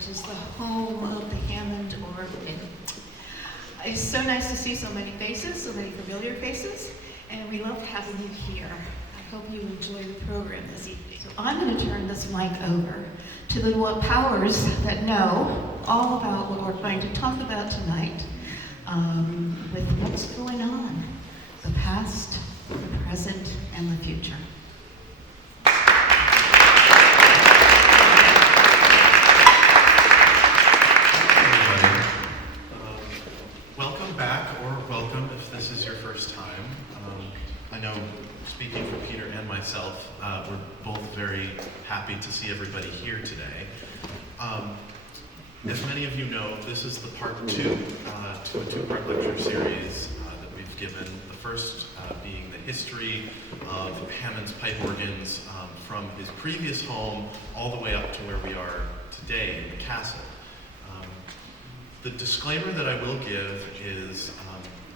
which is the home of the Hammond organ. It's so nice to see so many faces, so many familiar faces, and we love having you here. I hope you enjoy the program this evening. So I'm going to turn this mic over to the powers that know all about what we're going to talk about tonight, with what's going on, the past, the present, and the future. Welcome back, or welcome if this is your first time. I know, speaking for Peter and myself, we're both very happy to see everybody here today. As many of you know, this is the part two to a two-part lecture series that we've given. The first being the history of Hammond's pipe organs from his previous home all the way up to where we are today in the castle. The disclaimer that I will give is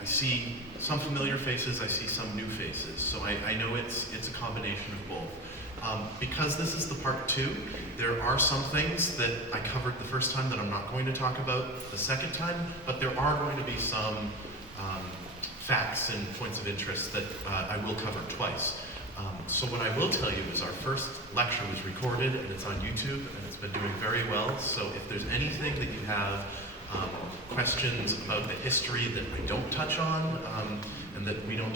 I see some familiar faces, I see some new faces, so I know it's a combination of both. Because this is the part two, there are some things that I covered the first time that I'm not going to talk about the second time, but there are going to be some facts and points of interest that I will cover twice. So what I will tell you is our first lecture was recorded and it's on YouTube and it's been doing very well, so if there's anything that you have questions about the history that I don't touch on, and that we don't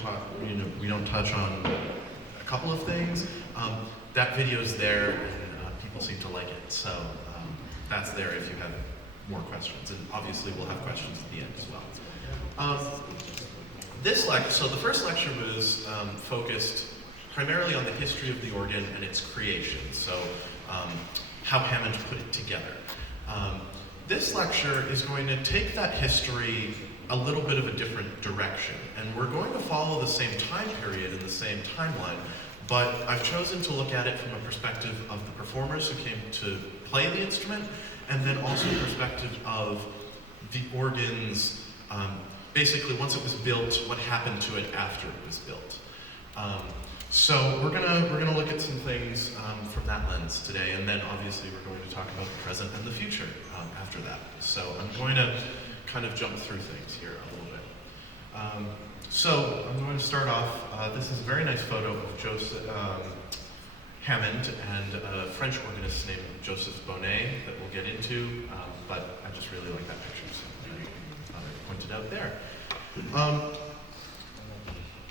touch on a couple of things, that video's there, and people seem to like it. So that's there if you have more questions, and obviously we'll have questions at the end as well. So the first lecture was focused primarily on the history of the organ and its creation. So how Hammond put it together. This lecture is going to take that history a little bit of a different direction, and we're going to follow the same time period and the same timeline, but I've chosen to look at it from a perspective of the performers who came to play the instrument, and then also a perspective of the organs, basically once it was built, what happened to it after it was built. So we're gonna look at some things from that lens today, and then obviously we're going to talk about the present and the future after that. So I'm going to kind of jump through things here a little bit. So I'm going to start off. This is a very nice photo of Joseph Hammond and a French organist named Joseph Bonnet that we'll get into, but I just really like that picture, so I pointed out there.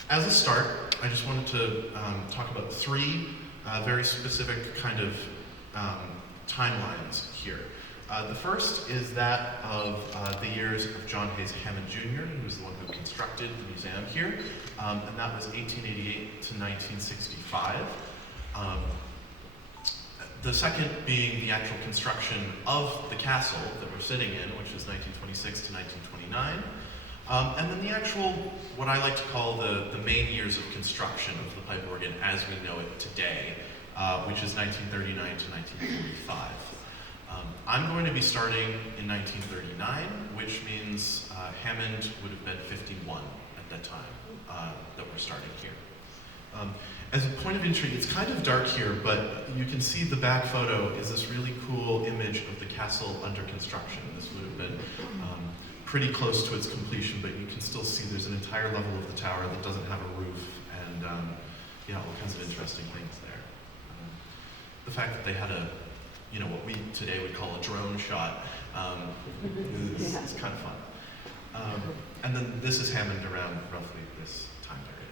As a start, I just wanted to talk about three very specific kind of timelines here. The first is that of the years of John Hays Hammond Jr., who was the one who constructed the museum here, and that was 1888 to 1965. The second being the actual construction of the castle that we're sitting in, which is 1926 to 1929. And then the actual, what I like to call the main years of construction of the pipe organ as we know it today, which is 1939 to 1945. I'm going to be starting in 1939, which means Hammond would have been 51 at that time that we're starting here. As a point of entry, it's kind of dark here, but you can see the back photo is this really cool image of the castle under construction. This would have been pretty close to its completion, but you can still see there's an entire level of the tower that doesn't have a roof, and yeah, all kinds of interesting things there. The fact that they had what we today would call a drone shot is kind of fun. And then this is Hammond around roughly this time period.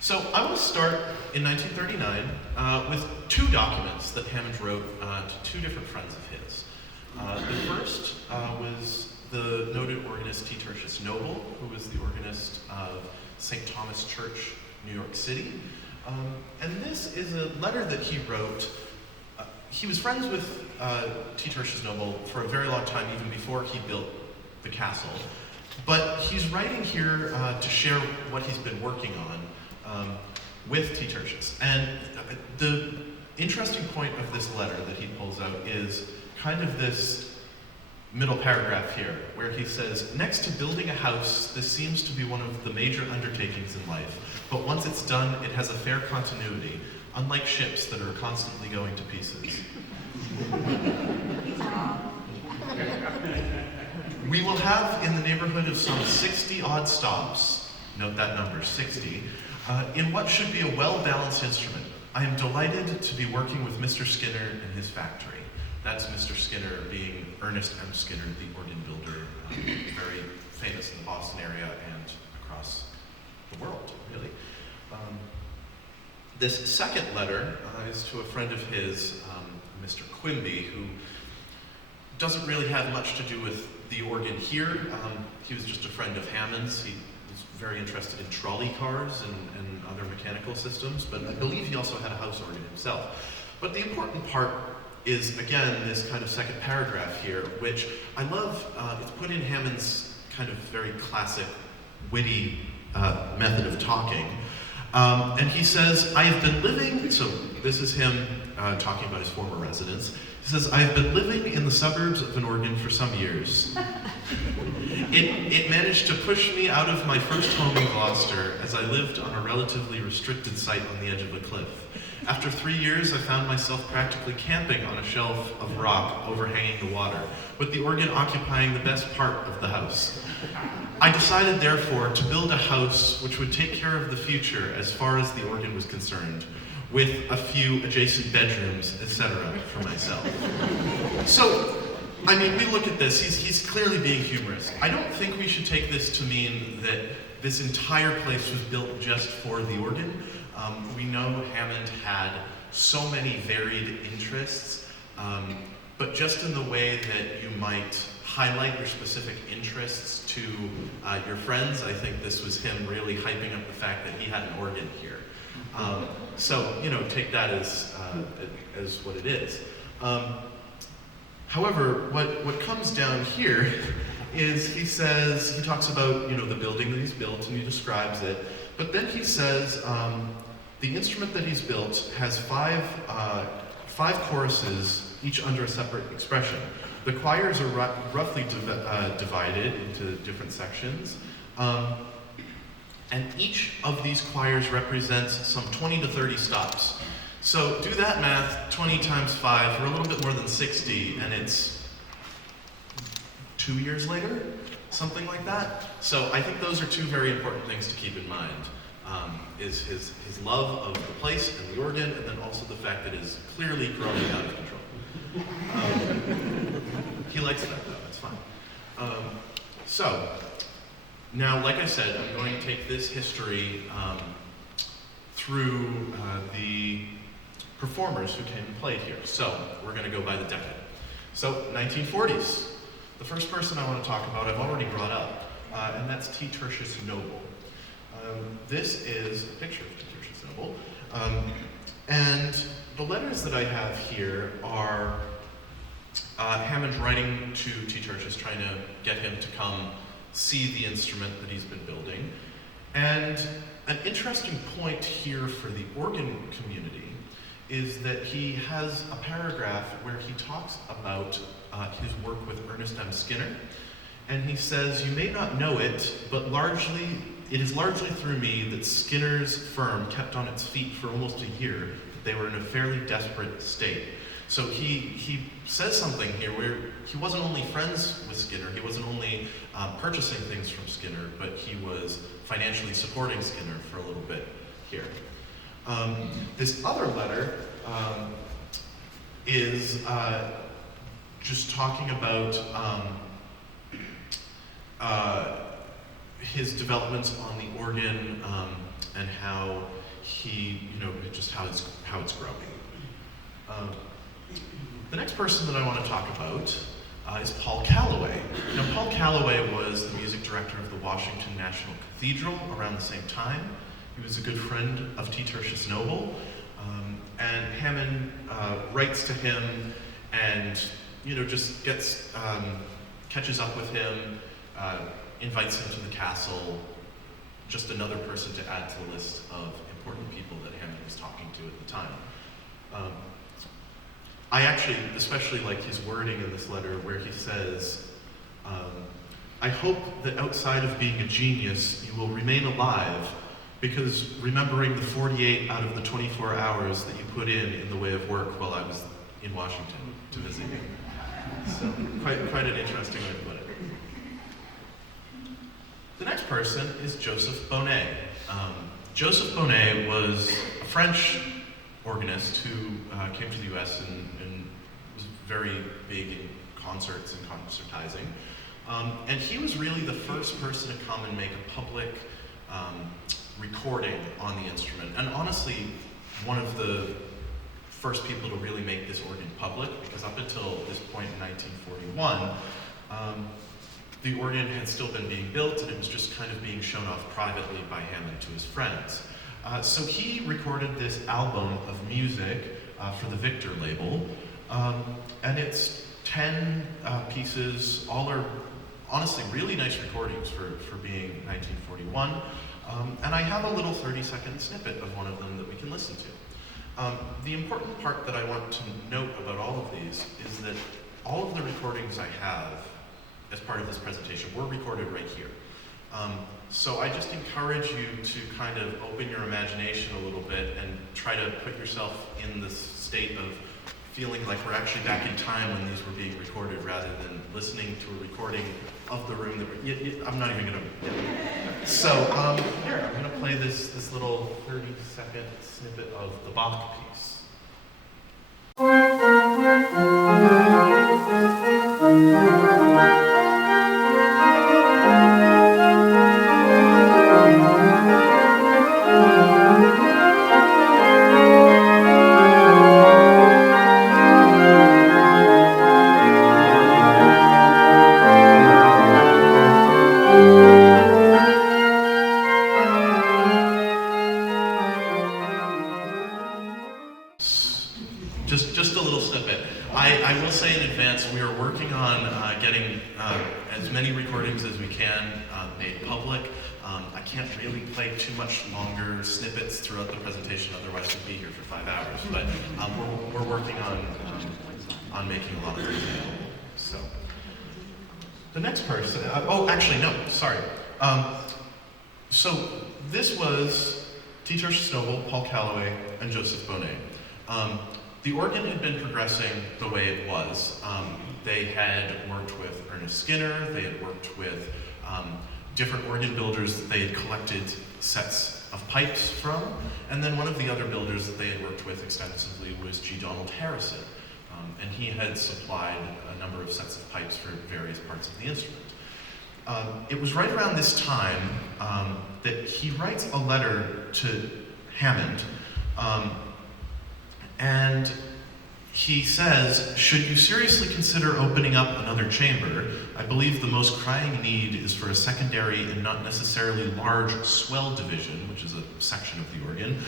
So I want to start in 1939 with two documents that Hammond wrote to two different friends of his. The first was the noted organist T. Tertius Noble, who was the organist of St. Thomas Church, New York City. And this is a letter that he wrote. He was friends with T. Tertius Noble for a very long time, even before he built the castle. But he's writing here to share what he's been working on with T. Tertius. And the interesting point of this letter that he pulls out is kind of this middle paragraph here, where he says, "Next to building a house, this seems to be one of the major undertakings in life, but once it's done, it has a fair continuity, unlike ships that are constantly going to pieces." We will have in the neighborhood of some 60 odd stops, note that number, 60, in what should be a well-balanced instrument. I am delighted to be working with Mr. Skinner in his factory. That's Mr. Skinner being Ernest M. Skinner, the organ builder, very famous in the Boston area and across the world, really. This second letter is to a friend of his, Mr. Quimby, who doesn't really have much to do with the organ here. He was just a friend of Hammond's. He was very interested in trolley cars and other mechanical systems, but I believe he also had a house organ himself. But the important part is, again, this kind of second paragraph here, which I love. It's put in Hammond's kind of very classic, witty method of talking. And he says, I have been living, so this is him talking about his former residence. He says, I have been living in the suburbs of an organ for some years. It managed to push me out of my first home in Gloucester, as I lived on a relatively restricted site on the edge of a cliff. After 3 years, I found myself practically camping on a shelf of rock overhanging the water, with the organ occupying the best part of the house. I decided, therefore, to build a house which would take care of the future as far as the organ was concerned, with a few adjacent bedrooms, etc., for myself. So, I mean, we look at this, he's clearly being humorous. I don't think we should take this to mean that this entire place was built just for the organ. We know Hammond had so many varied interests, but just in the way that you might highlight your specific interests to your friends, I think this was him really hyping up the fact that he had an organ here. So, you know, take that as what it is. However, what comes down here is he talks about, you know, the building that he's built, and he describes it, but then he says the instrument that he's built has five choruses, each under a separate expression. The choirs are roughly divided into different sections, and each of these choirs represents some 20 to 30 stops. So do that math, 20 times 5, we're a little bit more than 60, and it's 2 years later, something like that. So I think those are two very important things to keep in mind, is his love of the place and the organ, and then also the fact that it is clearly growing out of control. He likes that though, that's fine. So, now like I said, I'm going to take this history through the performers who came and played here. So, we're going to go by the decade. So, 1940s. The first person I want to talk about I've already brought up, and that's T. Tertius Noble. This is a picture of T. Tertius Noble, and the letters that I have here are Hammond writing to T. Tertius, trying to get him to come see the instrument that he's been building. And an interesting point here for the organ community is that he has a paragraph where he talks about his work with Ernest M. Skinner. And he says, you may not know it, but it is largely through me that Skinner's firm kept on its feet for almost a year. They were in a fairly desperate state. So he says something here where he wasn't only friends with Skinner, he wasn't only purchasing things from Skinner, but he was financially supporting Skinner for a little bit here. This other letter is just talking about his developments on the organ and how he, you know, just how it's growing. The next person that I want to talk about is Paul Calloway. Now, Paul Calloway was the music director of the Washington National Cathedral around the same time. He was a good friend of T. Tertius Noble, and Hammond writes to him and, you know, just catches up with him, invites him to the castle, just another person to add to the list of important people that Hammond was talking to at the time. I actually especially like his wording in this letter where he says, I hope that outside of being a genius, you will remain alive, because remembering the 48 out of the 24 hours that you put in the way of work while I was in Washington. to visit you. So quite an interesting way to put it. The next person is Joseph Bonnet. Joseph Bonnet was a French organist who came to the U.S. and was very big in concerts and concertizing. And he was really the first person to come and make a public recording on the instrument. And honestly, one of the first people to really make this organ public, because up until this point in 1941, the organ had still been being built and it was just kind of being shown off privately by Hammond to his friends. So he recorded this album of music for the Victor label, and it's 10 pieces. All are honestly really nice recordings for being 1941. And I have a little 30-second snippet of one of them that we can listen to. The important part that I want to note about all of these is that all of the recordings I have as part of this presentation were recorded right here. So I just encourage you to kind of open your imagination a little bit and try to put yourself in the state of feeling like we're actually back in time when these were being recorded rather than listening to a recording of the room that I'm not even going to. So here, I'm going to play this little 30-second snippet of the Bach piece. Just a little snippet. I will say in advance, we are working on getting as many recordings as we can made public. I can't really play too much longer snippets throughout the presentation, otherwise we'd be here for 5 hours. But we're working on making a lot of things available. So the next person. Sorry. So this was Dieter Schnobel, Paul Calloway, and Joseph Bonnet. The organ had been progressing the way it was. They had worked with Ernest Skinner, they had worked with different organ builders that they had collected sets of pipes from, and then one of the other builders that they had worked with extensively was G. Donald Harrison, and he had supplied a number of sets of pipes for various parts of the instrument. It was right around this time that he writes a letter to Hammond, and he says, "Should you seriously consider opening up another chamber, I believe the most crying need is for a secondary and not necessarily large swell division," which is a section of the organ,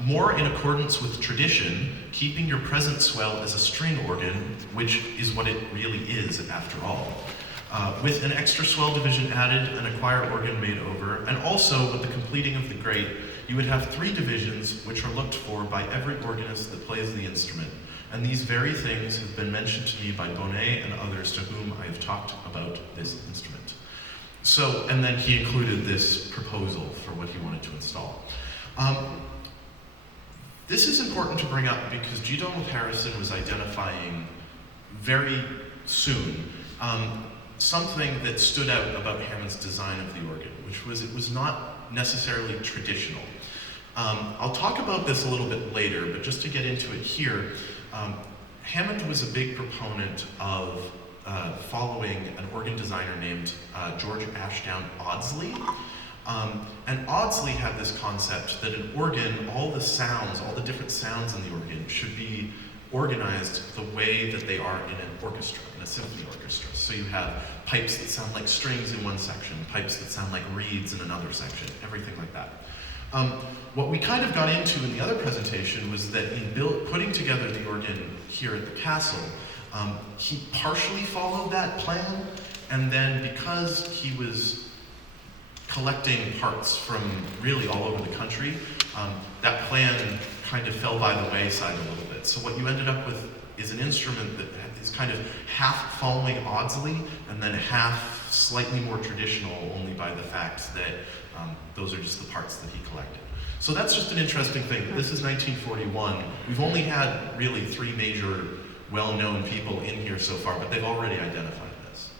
"more in accordance with tradition, keeping your present swell as a string organ, which is what it really is after all. With an extra swell division added and a choir organ made over, and also with the completing of the grate, you would have 3 divisions which are looked for by every organist that plays the instrument. And these very things have been mentioned to me by Bonnet and others to whom I have talked about this instrument." So, and then he included this proposal for what he wanted to install. This is important to bring up because G. Donald Harrison was identifying very soon something that stood out about Hammond's design of the organ, which was it was not necessarily traditional. I'll talk about this a little bit later, but just to get into it here, Hammond was a big proponent of following an organ designer named George Ashdown Audsley. And Audsley had this concept that an organ, all the different sounds in the organ should be organized the way that they are in an orchestra, in a symphony orchestra. So you have pipes that sound like strings in one section, pipes that sound like reeds in another section, everything like that. What we kind of got into in the other presentation was that in putting together the organ here at the castle, he partially followed that plan, and then because he was collecting parts from really all over the country, that plan kind of fell by the wayside a little bit. So what you ended up with is an instrument that is kind of half following Audsley and then half slightly more traditional only by the fact that those are just the parts that he collected. So that's just an interesting thing. This is 1941. We've only had really 3 major well-known people in here so far, but they've already identified this.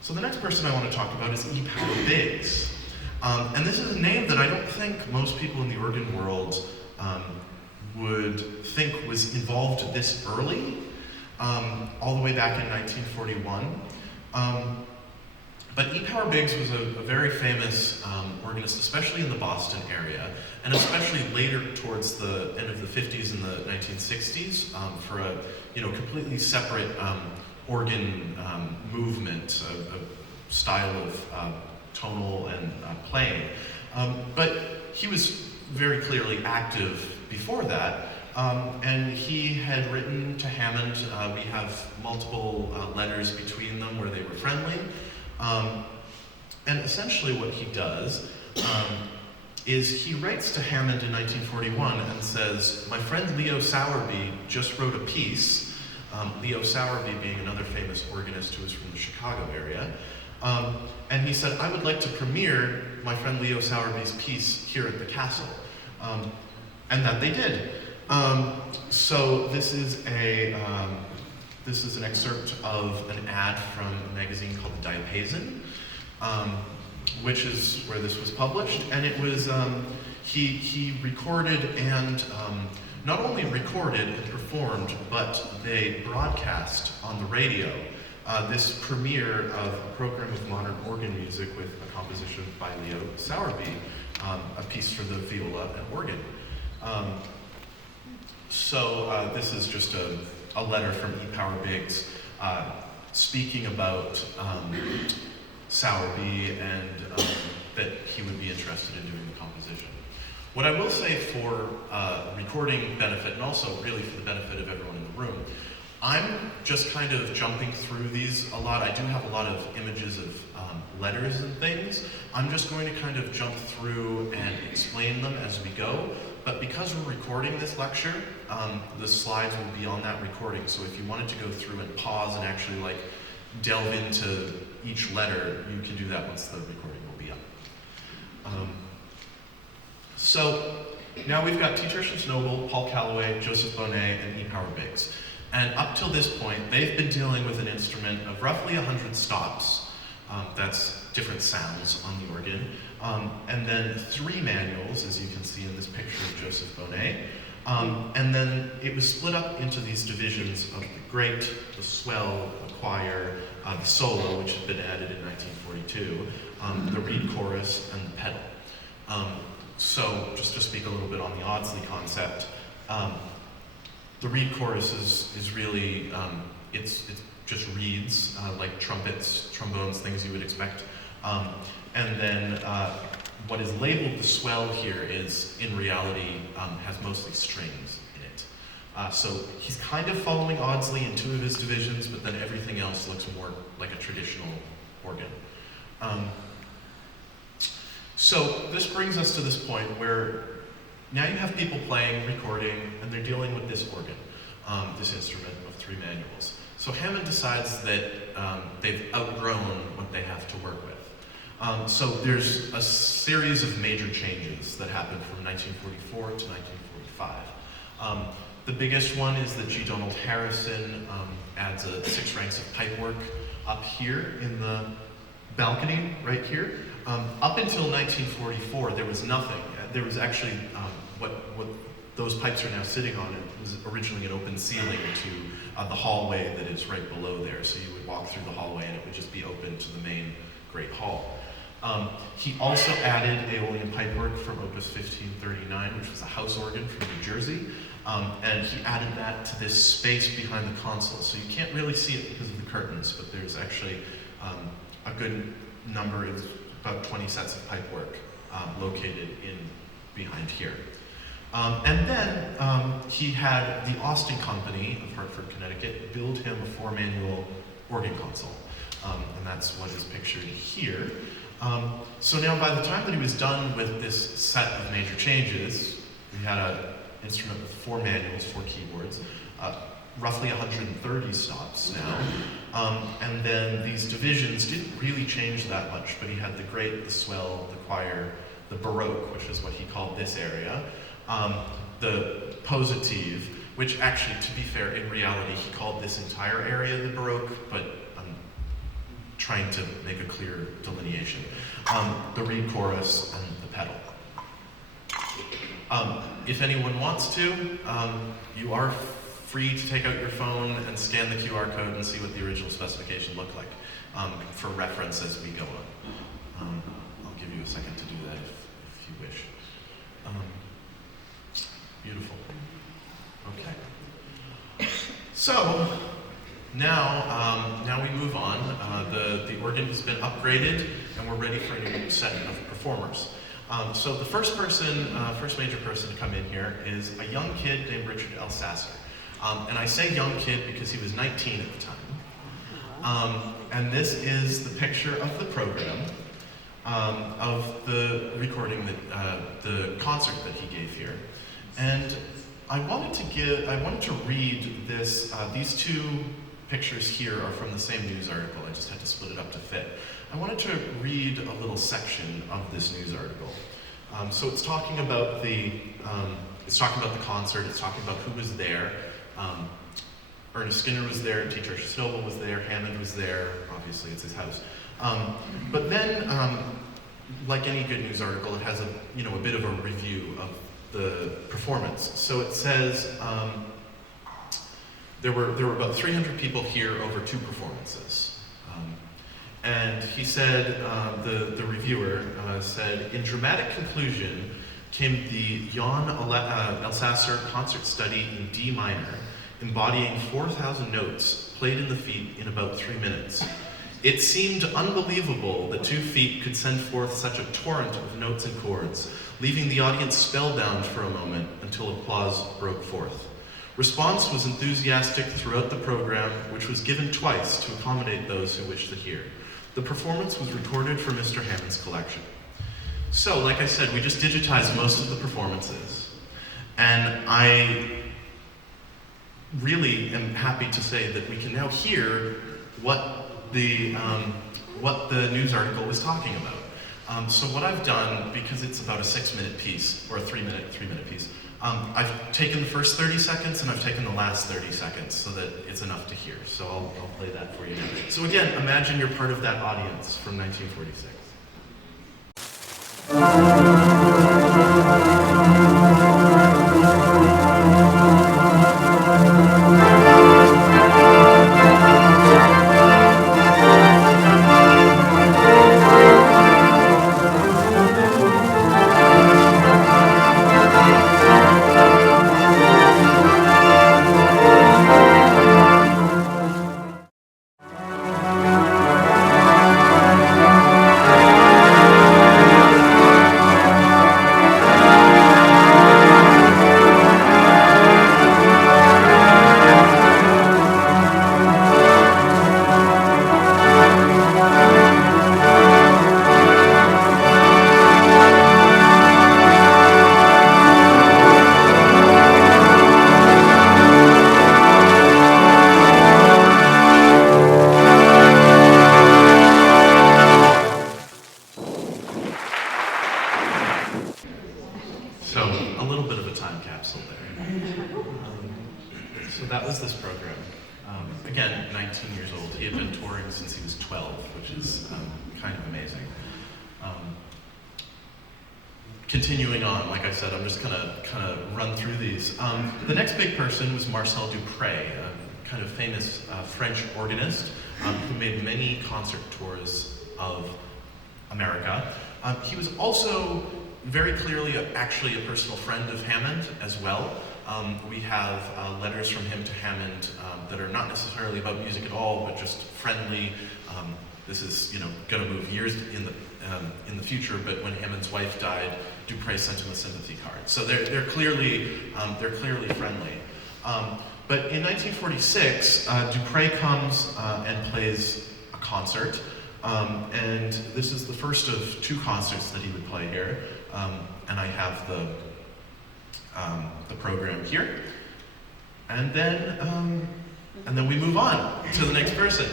So the next person I want to talk about is E. Power Biggs. And this is a name that I don't think most people in the organ world would think was involved this early, all the way back in 1941. But E. Power Biggs was a very famous organist, especially in the Boston area, and especially later towards the end of the 50s and the 1960s for a completely separate organ movement, a style of tonal and playing. But he was very clearly active before that, and he had written to Hammond. We have multiple letters between them where they were friendly. And essentially what he does is he writes to Hammond in 1941 and says, "My friend Leo Sowerby just wrote a piece," Leo Sowerby being another famous organist who was from the Chicago area, and he said, "I would like to premiere my friend Leo Sowerby's piece here at the castle." And that they did. So this is an excerpt of an ad from a magazine called The Diapason, which is where this was published. And it was, he recorded and not only recorded and performed, but they broadcast on the radio this premiere of a program of modern organ music with a composition by Leo Sowerby, a piece for the viola and organ. So this is just a letter from E. Power Biggs speaking about Sowerby and that he would be interested in doing the composition. What I will say for recording benefit, and also really for the benefit of everyone in the room, I'm just kind of jumping through these a lot. I do have a lot of images of letters and things. I'm just going to kind of jump through and explain them as we go. But because we're recording this lecture, the slides will be on that recording. So if you wanted to go through and pause and actually delve into each letter, you can do that once the recording will be up. So now we've got T. Tertius Noble, Paul Calloway, Joseph Bonnet, and E. Power Biggs. And up till this point, they've been dealing with an instrument of roughly 100 stops. That's different sounds on the organ. And then 3 manuals, as you can see in this picture of Joseph Bonnet. And then it was split up into these divisions of the great, the swell, the choir, the solo, which had been added in 1942, the reed chorus, and the pedal. So just to speak a little bit on the Audsley concept, the reed chorus is really, it's just reeds, like trumpets, trombones, things you would expect. And then what is labeled the swell here is, in reality, has mostly strings in it. So he's kind of following Audsley in 2 of his divisions, but then everything else looks more like a traditional organ. So this brings us to this point where now you have people playing, recording, and they're dealing with this organ, this instrument of 3 manuals. So Hammond decides that they've outgrown what they have to work with. So there's a series of major changes that happened from 1944 to 1945. The biggest one is that G. Donald Harrison adds 6 ranks of pipework up here in the balcony, right here. Up until 1944, there was nothing. There was actually what those pipes are now sitting on. It was originally an open ceiling to the hallway that is right below there. So you would walk through the hallway and it would just be open to the main Great Hall. He also added Aeolian pipework from Opus 1539, which was a house organ from New Jersey, and he added that to this space behind the console. So you can't really see it because of the curtains, but there's actually a good number, it's about 20 sets of pipework located in behind here. And then he had the Austin Company of Hartford, Connecticut, build him a 4-manual organ console, and that's what is pictured here. So now by the time that he was done with this set of major changes, we had an instrument with 4 manuals, 4 keyboards, roughly 130 stops now. And then these divisions didn't really change that much, but he had the great, the swell, the choir, the baroque, which is what he called this area, the positive, which actually, to be fair, in reality, he called this entire area the Baroque, but I'm trying to make a clear delineation. The reed chorus and the pedal. If anyone wants to, you are free to take out your phone and scan the QR code and see what the original specification looked like for reference as we go on. I'll give you a second to do that if you wish. Beautiful. Okay. So now we move on. The organ has been upgraded, and we're ready for a new set of performers. So the first major person to come in here is a young kid named Richard Elsasser. And I say young kid because he was 19 at the time. And this is the picture of the program, of the recording the concert that he gave here. And I wanted to read this. These two pictures here are from the same news article. I just had to split it up to fit. I wanted to read a little section of this news article. So it's talking about the concert. It's talking about who was there. Ernest Skinner was there. T. Churchill Snowball was there. Hammond was there. Obviously, it's his house. But then, like any good news article, it has a bit of a review of the performance. So it says there were about 300 people here over 2 performances. And he said, the reviewer said, in dramatic conclusion came the John Elsasser concert study in D minor, embodying 4,000 notes played in the feet in about 3 minutes. It seemed unbelievable that 2 feet could send forth such a torrent of notes and chords, leaving the audience spellbound for a moment until applause broke forth. Response was enthusiastic throughout the program, which was given twice to accommodate those who wished to hear. The performance was recorded for Mr. Hammond's collection. So, like I said, we just digitized most of the performances. And I really am happy to say that we can now hear what the news article was talking about. So what I've done, because it's about a 6-minute piece, or a 3-minute piece, I've taken the first 30 seconds and I've taken the last 30 seconds so that it's enough to hear. So I'll play that for you now. So again, imagine you're part of that audience from 1946. So that was this program. Again, 19 years old. He had been touring since he was 12, which is kind of amazing. Continuing on, like I said, I'm just gonna kind of run through these. The next big person was Marcel Dupré, a kind of famous French organist who made many concert tours of America. He was also very clearly actually a personal friend of Hammond as well. We have letters from him to Hammond that are not necessarily about music at all, but just friendly. This is, going to move years in the future. But when Hammond's wife died, Dupré sent him a sympathy card. So they're clearly friendly. But in 1946, Dupré comes and plays a concert. And this is the first of 2 concerts that he would play here. And I have the program here. And then we move on to the next person,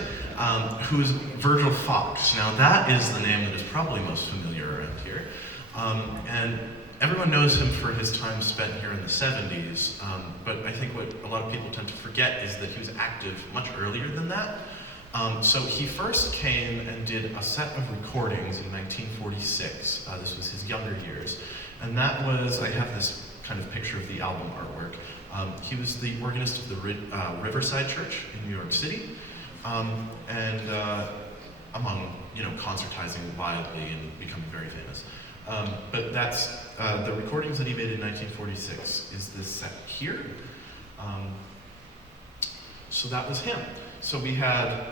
who is Virgil Fox. Now that is the name that is probably most familiar around here. And everyone knows him for his time spent here in the 70s, but I think what a lot of people tend to forget is that he was active much earlier than that. So he first came and did a set of recordings in 1946. This was his younger years. And that was, I have this kind of picture of the album artwork. He was the organist of the Riverside Church in New York City. And among, concertizing wildly and becoming very famous. But that's, the recordings that he made in 1946 is this set here. So that was him. So we had,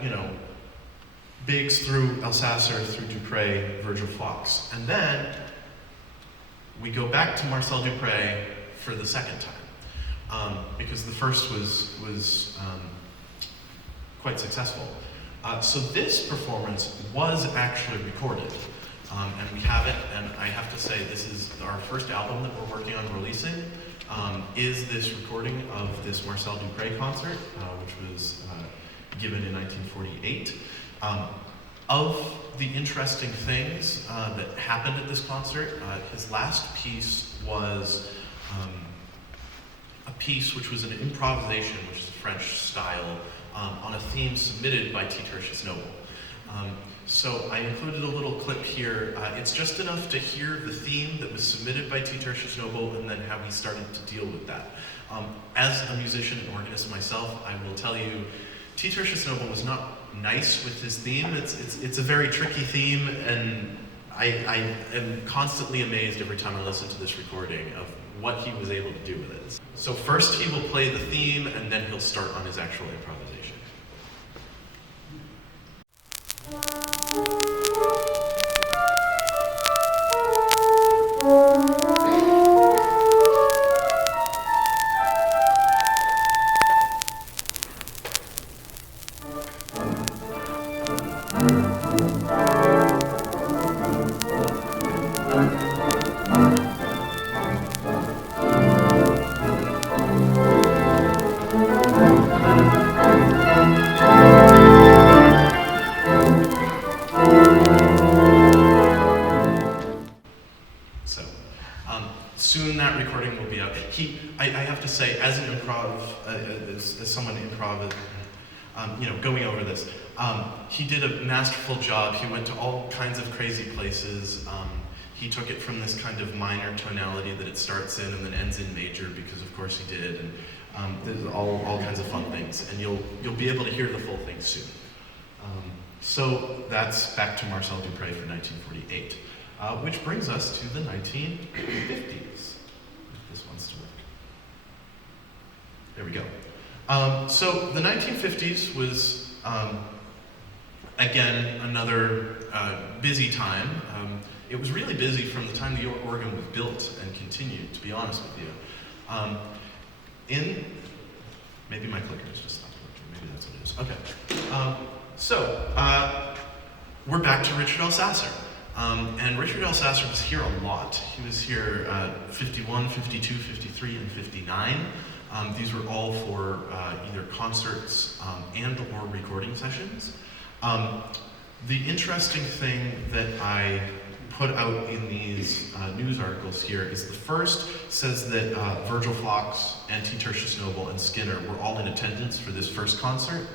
Biggs through Alsasser, through Dupré, Virgil Fox. And then we go back to Marcel Dupré for the second time, because the first was quite successful. So this performance was actually recorded, and we have it, and I have to say this is our first album that we're working on releasing, is this recording of this Marcel Dupré concert, which was given in 1948. Of the interesting things that happened at this concert, his last piece was a piece which was an improvisation, which is a French style, on a theme submitted by T. Tertius Noble. So I included a little clip here. It's just enough to hear the theme that was submitted by T. Tertius Noble and then how he started to deal with that. As a musician and organist myself, I will tell you, T. Tertius Noble was not nice with his theme. It's a very tricky theme, and I am constantly amazed every time I listen to this recording of what he was able to do with it. So first he will play the theme, and then he'll start on his actual improvisation. Soon that recording will be up. I have to say, as an as someone improv, going over this, he did a masterful job. He went to all kinds of crazy places. He took it from this kind of minor tonality that it starts in and then ends in major, because of course he did. And there's all kinds of fun things, and you'll be able to hear the full thing soon. So that's back to Marcel Dupré for 1948. Which brings us to the 1950s, if this wants to work. There we go. So the 1950s was, again, another busy time. It was really busy from the time the organ was built and continued, to be honest with you. Maybe my clicker is just not working, maybe that's what it is. Okay, so we're back to Richard Alsasser. And Richard Alsasser was here a lot. He was here 51, 52, 53, and 59. These were all for either concerts and or recording sessions. The interesting thing that I put out in these news articles here is the first says that Virgil Fox and T. Tertius Noble and Skinner were all in attendance for this first concert.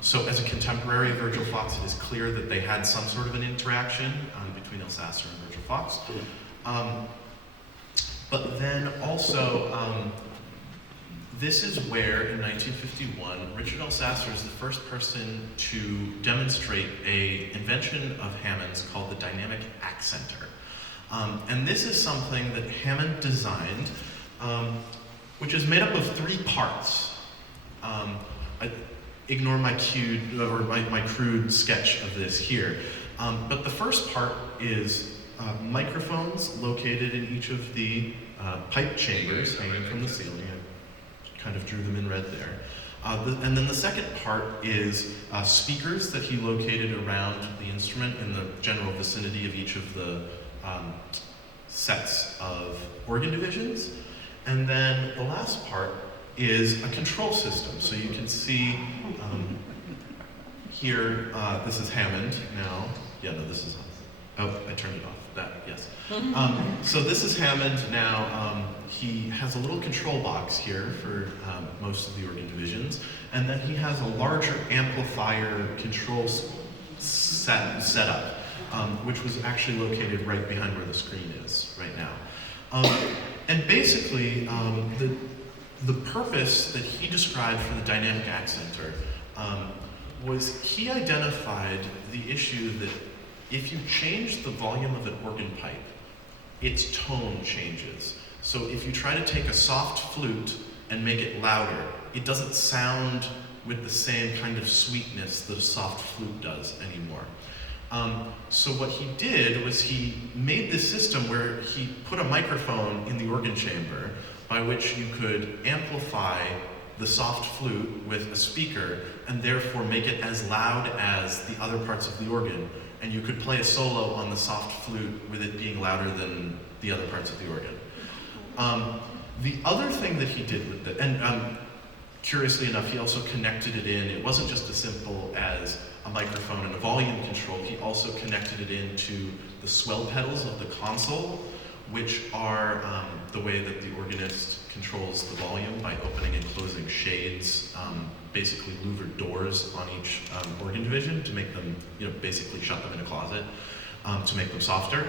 So as a contemporary of Virgil Fox, it is clear that they had some sort of an interaction between Alsasser and Virgil Fox. But then also, this is where, in 1951, Richard Alsasser is the first person to demonstrate an invention of Hammond's called the dynamic accenter. And this is something that Hammond designed, which is made up of 3 parts. Ignore my crude sketch of this here. But the first part is microphones located in each of the pipe chambers hanging from the ceiling. I kind of drew them in red there. And then the second part is speakers that he located around the instrument in the general vicinity of each of the sets of organ divisions. And then the last part is a control system. So you can see here, this is Hammond now. Yeah, no, this is, oh, I turned it off. that, yes. So this is Hammond now. He has a little control box here for most of the organ divisions, and then he has a larger amplifier control setup, which was actually located right behind where the screen is right now. And basically, the purpose that he described for the dynamic accenter was he identified the issue that if you change the volume of an organ pipe, its tone changes. So if you try to take a soft flute and make it louder, it doesn't sound with the same kind of sweetness that a soft flute does anymore. So what he did was he made this system where he put a microphone in the organ chamber by which you could amplify the soft flute with a speaker and therefore make it as loud as the other parts of the organ. And you could play a solo on the soft flute with it being louder than the other parts of the organ. The other thing that he did with it, and curiously enough, he also connected it in. It wasn't just as simple as a microphone and a volume control. He also connected it into the swell pedals of the console, which are the way that the organist controls the volume by opening and closing shades, basically louvered doors on each organ division to make them, basically shut them in a closet to make them softer.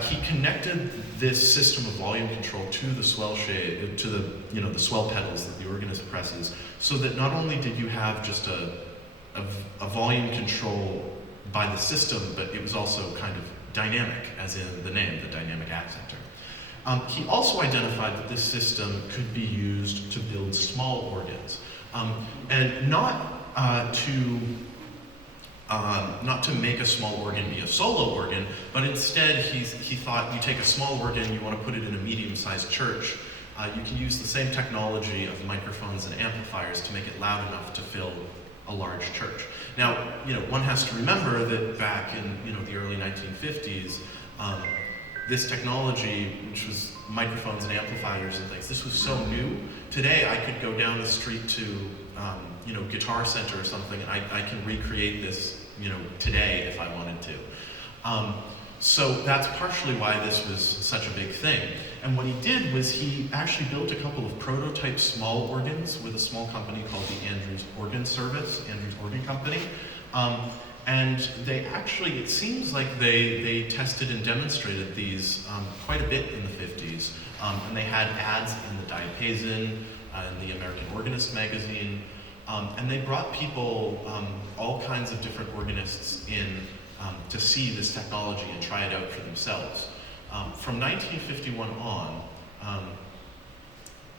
He connected this system of volume control to the swell shade, to the swell pedals that the organist presses, so that not only did you have just a volume control by the system, but it was also kind of dynamic, as in the name, the dynamic accenter. He also identified that this system could be used to build small organs, and not to make a small organ be a solo organ, but instead he thought you take a small organ, you want to put it in a medium-sized church, you can use the same technology of microphones and amplifiers to make it loud enough to fill a large church. Now, one has to remember that back in the early 1950s, this technology, which was microphones and amplifiers and things, this was so new. Today, I could go down the street to Guitar Center or something, and I can recreate this, today if I wanted to. So that's partially why this was such a big thing. And what he did was he actually built a couple of prototype small organs with a small company called the Andrews Organ Company. And they actually, it seems like they tested and demonstrated these quite a bit in the 50s. And they had ads in the Diapason, in the American Organist magazine. And they brought people, all kinds of different organists in to see this technology and try it out for themselves. From 1951 on,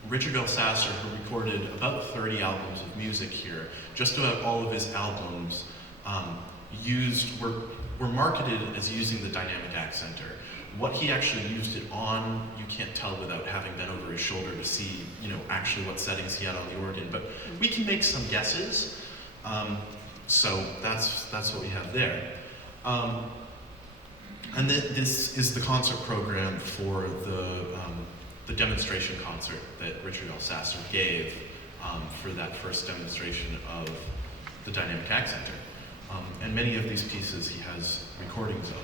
Richard Elsasser, who recorded about 30 albums of music here, just about all of his albums were marketed as using the dynamic accenter. What he actually used it on, you can't tell without having been over his shoulder to see, actually what settings he had on the organ. But we can make some guesses. So that's what we have there. And this is the concert program for the demonstration concert that Richard Elsasser gave for that first demonstration of the dynamic accenter. And many of these pieces he has recordings of.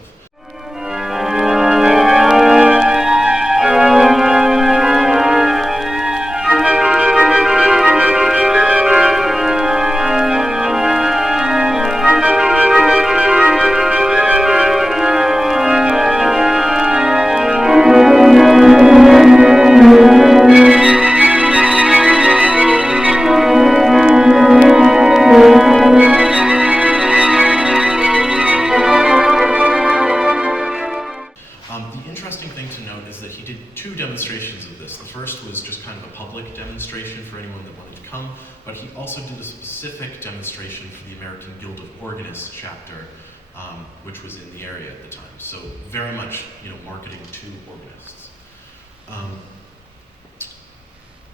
Demonstration for the American Guild of Organists chapter, which was in the area at the time. So very much, marketing to organists.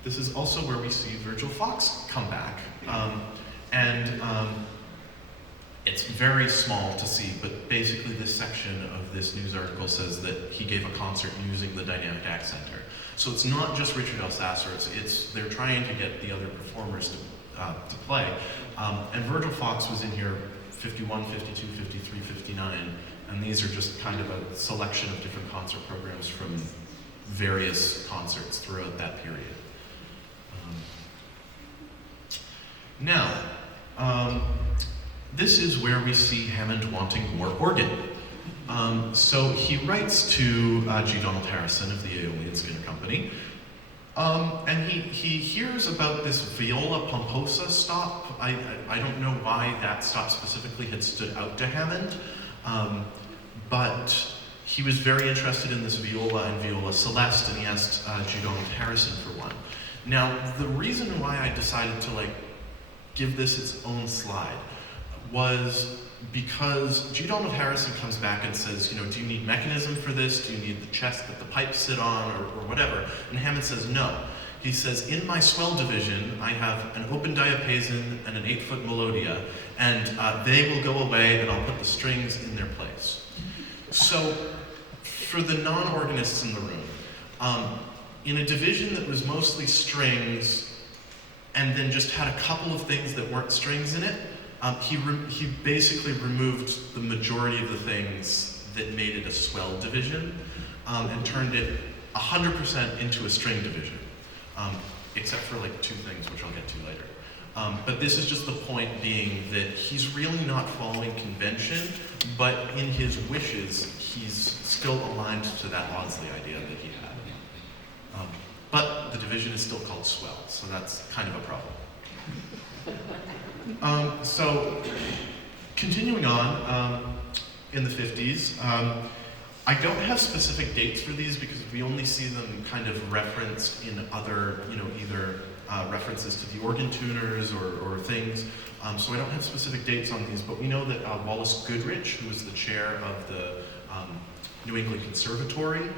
This is also where we see Virgil Fox come back, and it's very small to see, but basically this section of this news article says that he gave a concert using the dynamic accenter. So it's not just Richard Elsasser, they're trying to get the other performers to play. And Virgil Fox was in here 51, 52, 53, 59, And these are just kind of a selection of different concert programs from various concerts throughout that period. Now, this is where we see Hammond wanting more organ. So he writes to G. Donald Harrison of the Aeolian Skinner Company, and he hears about this viola pomposa stop. I don't know why that stop specifically had stood out to Hammond, but he was very interested in this viola and viola celeste, and he asked G. Donald Harrison for one. Now, the reason why I decided to give this its own slide was because G. Donald Harrison comes back and says, do you need mechanism for this? Do you need the chest that the pipes sit on, or whatever? And Hammond says, no. He says, in my swell division, I have an open diapason and an 8-foot melodia, and they will go away, and I'll put the strings in their place. So, for the non-organists in the room, in a division that was mostly strings, and then just had a couple of things that weren't strings in it, he basically removed the majority of the things that made it a swell division, and turned it 100% into a string division, except for 2 things, which I'll get to later. But this is just the point being that he's really not following convention, but in his wishes, he's still aligned to that Maudsley idea that he had. But the division is still called swell, so that's kind of a problem. So, continuing on, in the 50s, I don't have specific dates for these because we only see them kind of referenced in other, either references to the organ tuners or things. So I don't have specific dates on these, but we know that Wallace Goodrich, who was the chair of the New England Conservatory,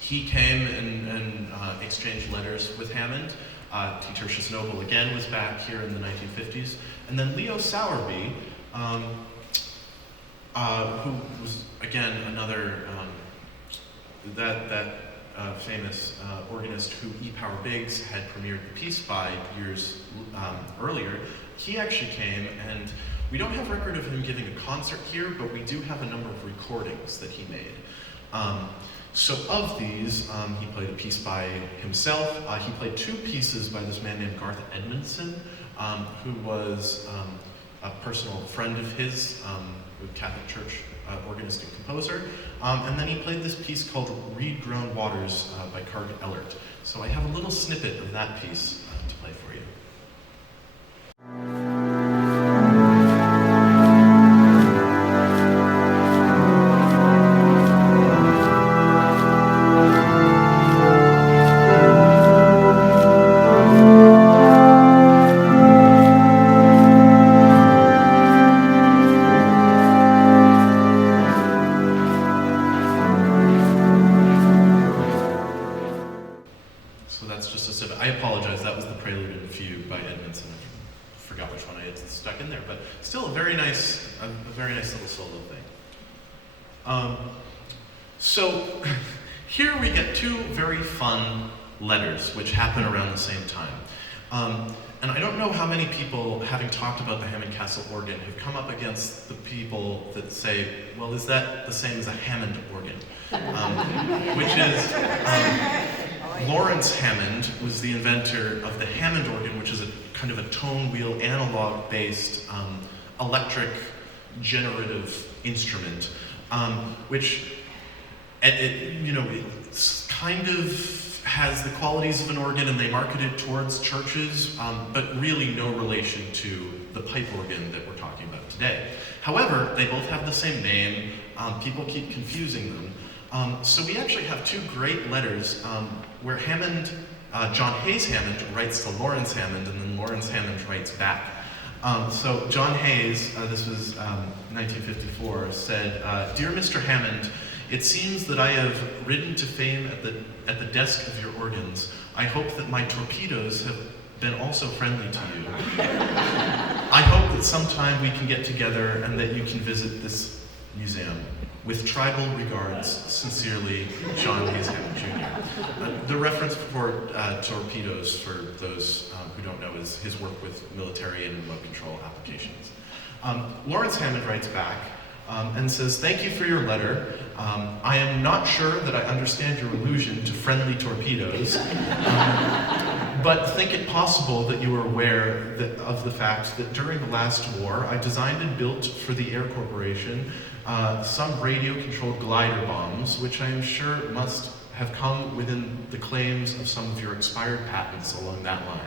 he came and exchanged letters with Hammond. T. Tertius Noble again was back here in the 1950s. And then Leo Sowerby, who was again another famous organist who E. Power Biggs had premiered the piece by years earlier. He actually came, and we don't have record of him giving a concert here, but we do have a number of recordings that he made. So of these, he played a piece by himself. He played 2 pieces by this man named Garth Edmondson, who was a personal friend of his, a Catholic Church organist and composer. And then he played this piece called Reed Grown Waters by Carg Ellert. So I have a little snippet of that piece to play for you. So here we get 2 very fun letters which happen around the same time. And I don't know how many people, having talked about the Hammond Castle organ, have come up against the people that say, well, is that the same as a Hammond organ? Which is, Lawrence Hammond was the inventor of the Hammond organ, which is a kind of a tone wheel, analog-based, electric generative instrument, which it's kind of has the qualities of an organ, and they market it towards churches, but really no relation to the pipe organ that we're talking about today. However, they both have the same name. People keep confusing them. So we actually have 2 great letters where Hammond, John Hays Hammond writes to Lawrence Hammond, and then Lawrence Hammond writes back. So John Hays, this was 1954, said, "Dear Mr. Hammond, it seems that I have ridden to fame at the desk of your organs. I hope that my torpedoes have been also friendly to you. I hope that sometime we can get together and that you can visit this museum. With tribal regards, sincerely, John Hays Hammond Jr." The reference for torpedoes, for those who don't know, is his work with military and remote control applications. Lawrence Hammond writes back, and says, "Thank you for your letter. I am not sure that I understand your allusion to friendly torpedoes, but think it possible that you are aware of the fact that during the last war, I designed and built for the Air Corporation some radio-controlled glider bombs, which I am sure must have come within the claims of some of your expired patents along that line."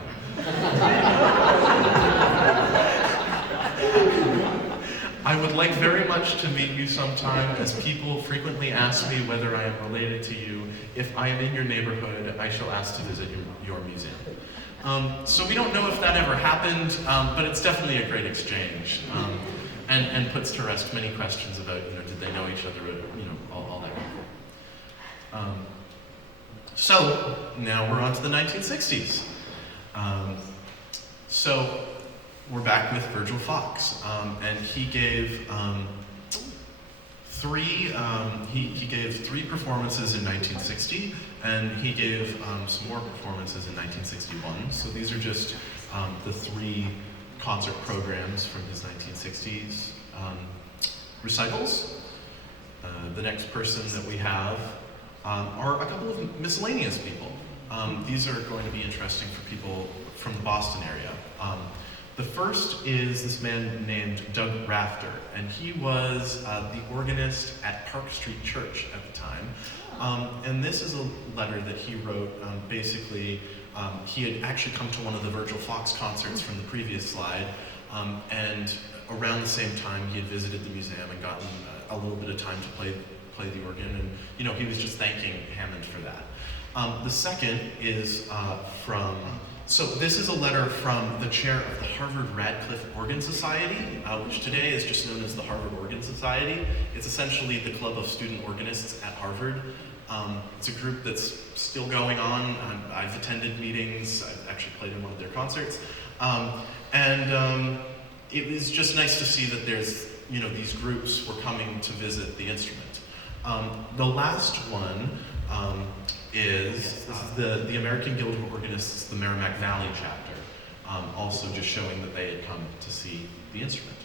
I would like very much to meet you sometime, as people frequently ask me whether I am related to you. If I am in your neighborhood, I shall ask to visit your museum. So we don't know if that ever happened, but it's definitely a great exchange, and puts to rest many questions about, did they know each other, all that. So now we're on to the 1960s. So we're back with Virgil Fox, and he gave three performances in 1960, and he gave some more performances in 1961. So these are just the three concert programs from his 1960s recitals. The next person that we have are a couple of miscellaneous people. These are going to be interesting for people from the Boston area. The first is this man named Doug Rafter, and he was the organist at Park Street Church at the time. And this is a letter that he wrote. Basically, he had actually come to one of the Virgil Fox concerts from the previous slide, and around the same time he had visited the museum and gotten a little bit of time to play the organ, and he was just thanking Hammond for that. The second is so this is a letter from the chair of the Harvard Radcliffe Organ Society, which today is just known as the Harvard Organ Society. It's essentially the club of student organists at Harvard. It's a group that's still going on. I've attended meetings. I've actually played in one of their concerts. It was just nice to see that there's, these groups were coming to visit the instrument. The last one is the American Guild of Organists, the Merrimack Valley chapter, also just showing that they had come to see the instrument.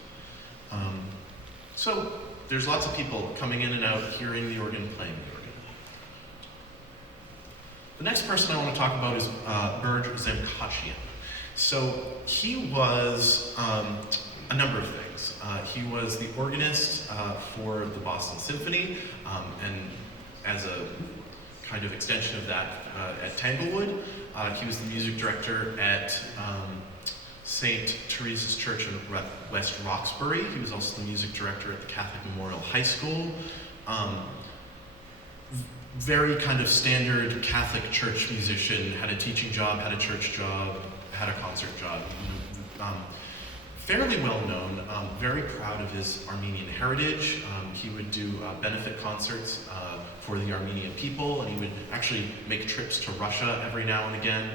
So there's lots of people coming in and out, hearing the organ, playing the organ. The next person I want to talk about is Virgil Fox. So he was a number of things. He was the organist for the Boston Symphony, and as a kind of extension of that at Tanglewood. He was the music director at St. Teresa's Church in West Roxbury. He was also the music director at the Catholic Memorial High School. Very kind of standard Catholic church musician, had a teaching job, had a church job, had a concert job. Fairly well known, very proud of his Armenian heritage. He would do benefit concerts for the Armenian people, and he would actually make trips to Russia every now and again.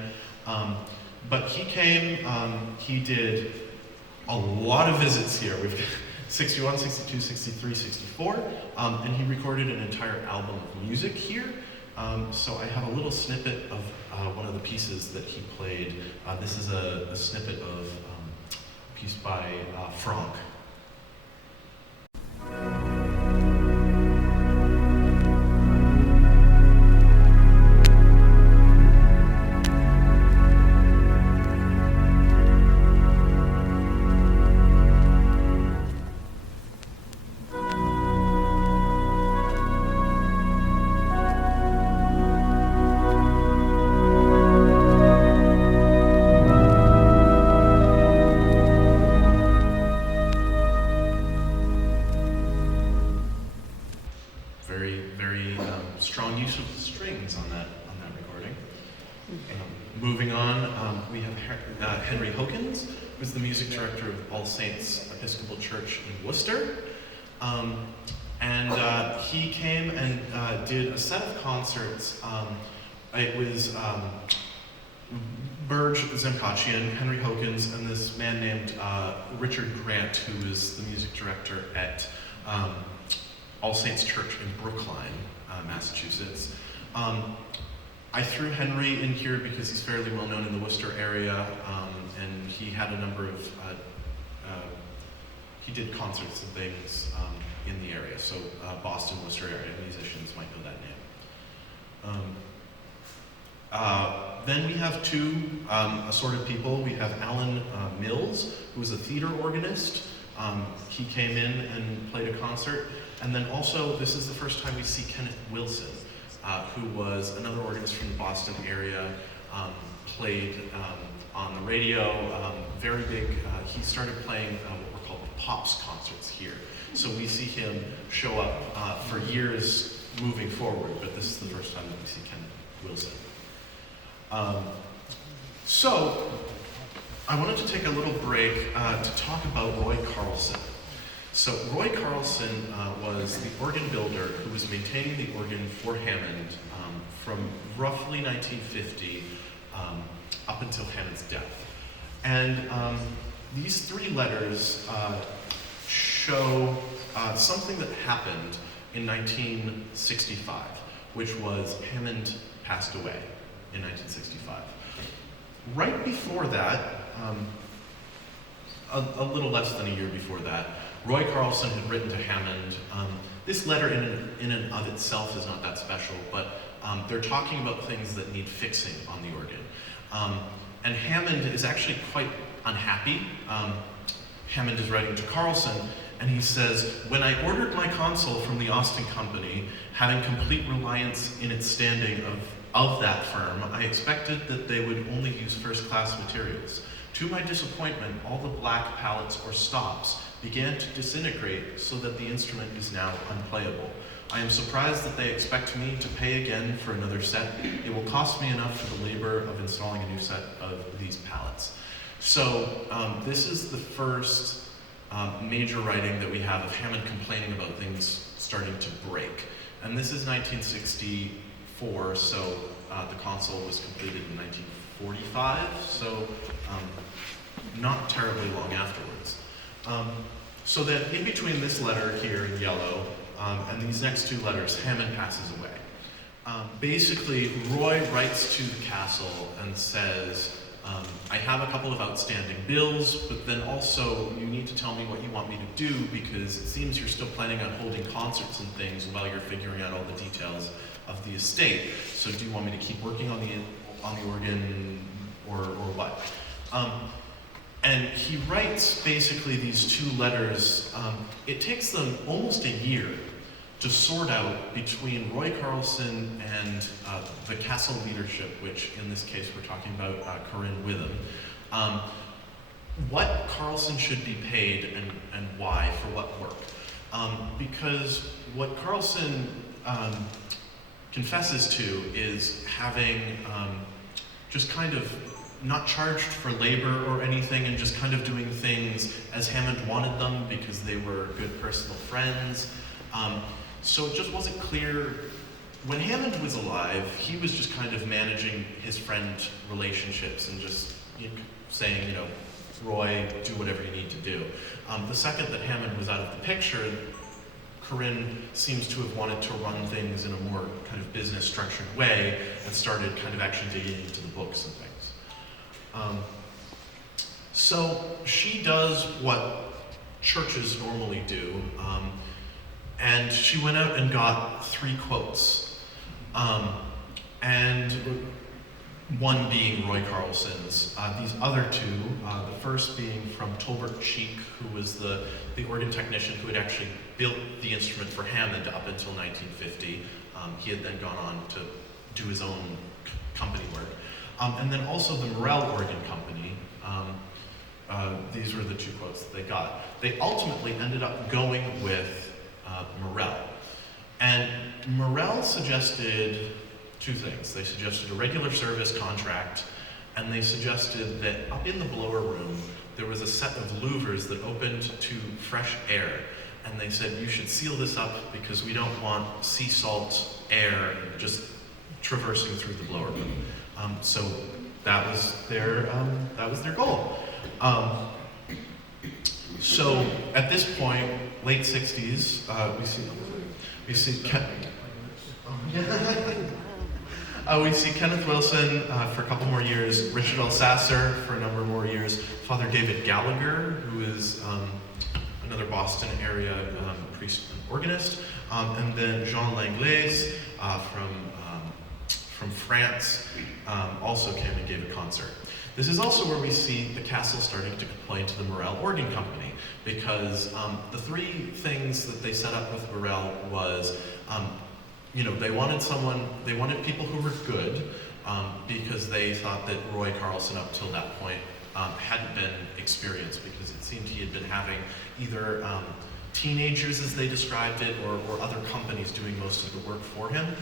But he came, he did a lot of visits here. We've got 61, 62, 63, 64, and he recorded an entire album of music here. So I have a little snippet of one of the pieces that he played. This is a snippet of a piece by Franck. Strong use of the strings on that recording. Moving on, we have Henry Hokins, who's the music director of All Saints Episcopal Church in Worcester. He came and did a set of concerts. It was Virgil Zemkachian, Henry Hokins, and this man named Richard Grant, who is the music director at All Saints Church in Brookline, Massachusetts. I threw Henry in here because he's fairly well known in the Worcester area, and he had a number of, he did concerts and things in the area. So Boston, Worcester area musicians might know that name. Then we have two assorted people. We have Alan Mills, who was a theater organist. He came in and played a concert. And then also, this is the first time we see Kennett Wilson, who was another organist from the Boston area, played on the radio, very big. He started playing what were called Pops concerts here. So we see him show up for years moving forward, but this is the first time that we see Kennett Wilson. So I wanted to take a little break to talk about Roy Carlson. So Roy Carlson was the organ builder who was maintaining the organ for Hammond from roughly 1950 up until Hammond's death. And these three letters show something that happened in 1965, which was Hammond passed away in 1965. Right before that, a little less than a year before that, Roy Carlson had written to Hammond. This letter in and of itself is not that special, but they're talking about things that need fixing on the organ. And Hammond is actually quite unhappy. Hammond is writing to Carlson, and he says, "When I ordered my console from the Austin Company, having complete reliance in its standing of that firm, I expected that they would only use first-class materials. To my disappointment, all the black palettes or stops began to disintegrate so that the instrument is now unplayable. I am surprised that they expect me to pay again for another set. It will cost me enough for the labor of installing a new set of these palettes." So this is the first major writing that we have of Hammond complaining about things starting to break. And this is 1964, so the console was completed in 1945, so not terribly long afterwards. So then in between this letter here in yellow and these next two letters, Hammond passes away. Basically, Roy writes to the castle and says, I have a couple of outstanding bills, but then also you need to tell me what you want me to do because it seems you're still planning on holding concerts and things while you're figuring out all the details of the estate. So do you want me to keep working on the organ or what? And he writes basically these two letters. It takes them almost a year to sort out between Roy Carlson and the castle leadership, which in this case we're talking about Corinne Witham, what Carlson should be paid and why, for what work. Because what Carlson confesses to is having just kind of not charged for labor or anything and just kind of doing things as Hammond wanted them because they were good personal friends. So it just wasn't clear. When Hammond was alive, he was just kind of managing his friend relationships and just saying, Roy, do whatever you need to do. The second that Hammond was out of the picture, Corinne seems to have wanted to run things in a more kind of business structured way and started kind of actually digging into the books and things. So she does what churches normally do. And she went out and got 3 quotes. And one being Roy Carlson's. These other 2, the first being from Tolbert Cheek, who was the organ technician who had actually built the instrument for Hammond up until 1950. He had then gone on to do his own company work. And then also the Morel Organ Company. These were the 2 quotes that they got. They ultimately ended up going with Morel. And Morel suggested 2 things. They suggested a regular service contract, and they suggested that up in the blower room, there was a set of louvers that opened to fresh air. And they said, you should seal this up because we don't want sea salt air just traversing through the blower room. So that was their goal. So at this point, late 60s, we see Kenneth Wilson for a couple more years, Richard L. Sasser for a number more years, Father David Gallagher, who is another Boston area priest and organist, and then Jean Langlaise from France also came and gave a concert. This is also where we see the castle starting to complain to the Morel Organ Company, because the three things that they set up with Morel was, they wanted people who were good, because they thought that Roy Carlson up till that point hadn't been experienced, because it seemed he had been having either teenagers, as they described it, or other companies doing most of the work for him.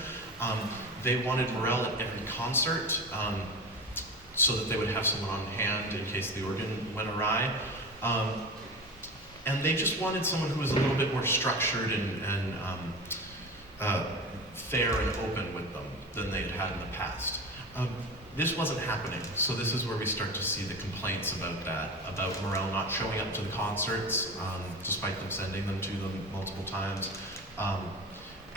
They wanted Morel at every concert, so that they would have someone on hand in case the organ went awry. And they just wanted someone who was a little bit more structured and fair and open with them than they had in the past. This wasn't happening, so this is where we start to see the complaints about that, about Morel not showing up to the concerts, despite them sending them to them multiple times.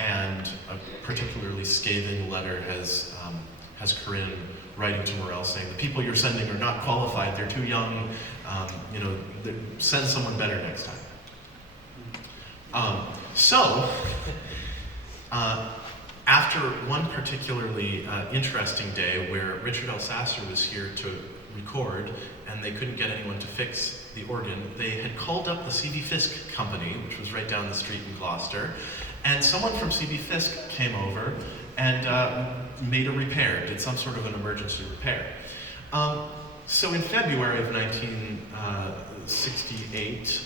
And a particularly scathing letter has Corinne writing to Morel saying, the people you're sending are not qualified, they're too young, send someone better next time. After one particularly interesting day where Richard L. Sasser was here to record and they couldn't get anyone to fix the organ, they had called up the C.B. Fisk Company, which was right down the street in Gloucester, and someone from C.B. Fisk came over and made a repair, did some sort of an emergency repair. So in February of 1968,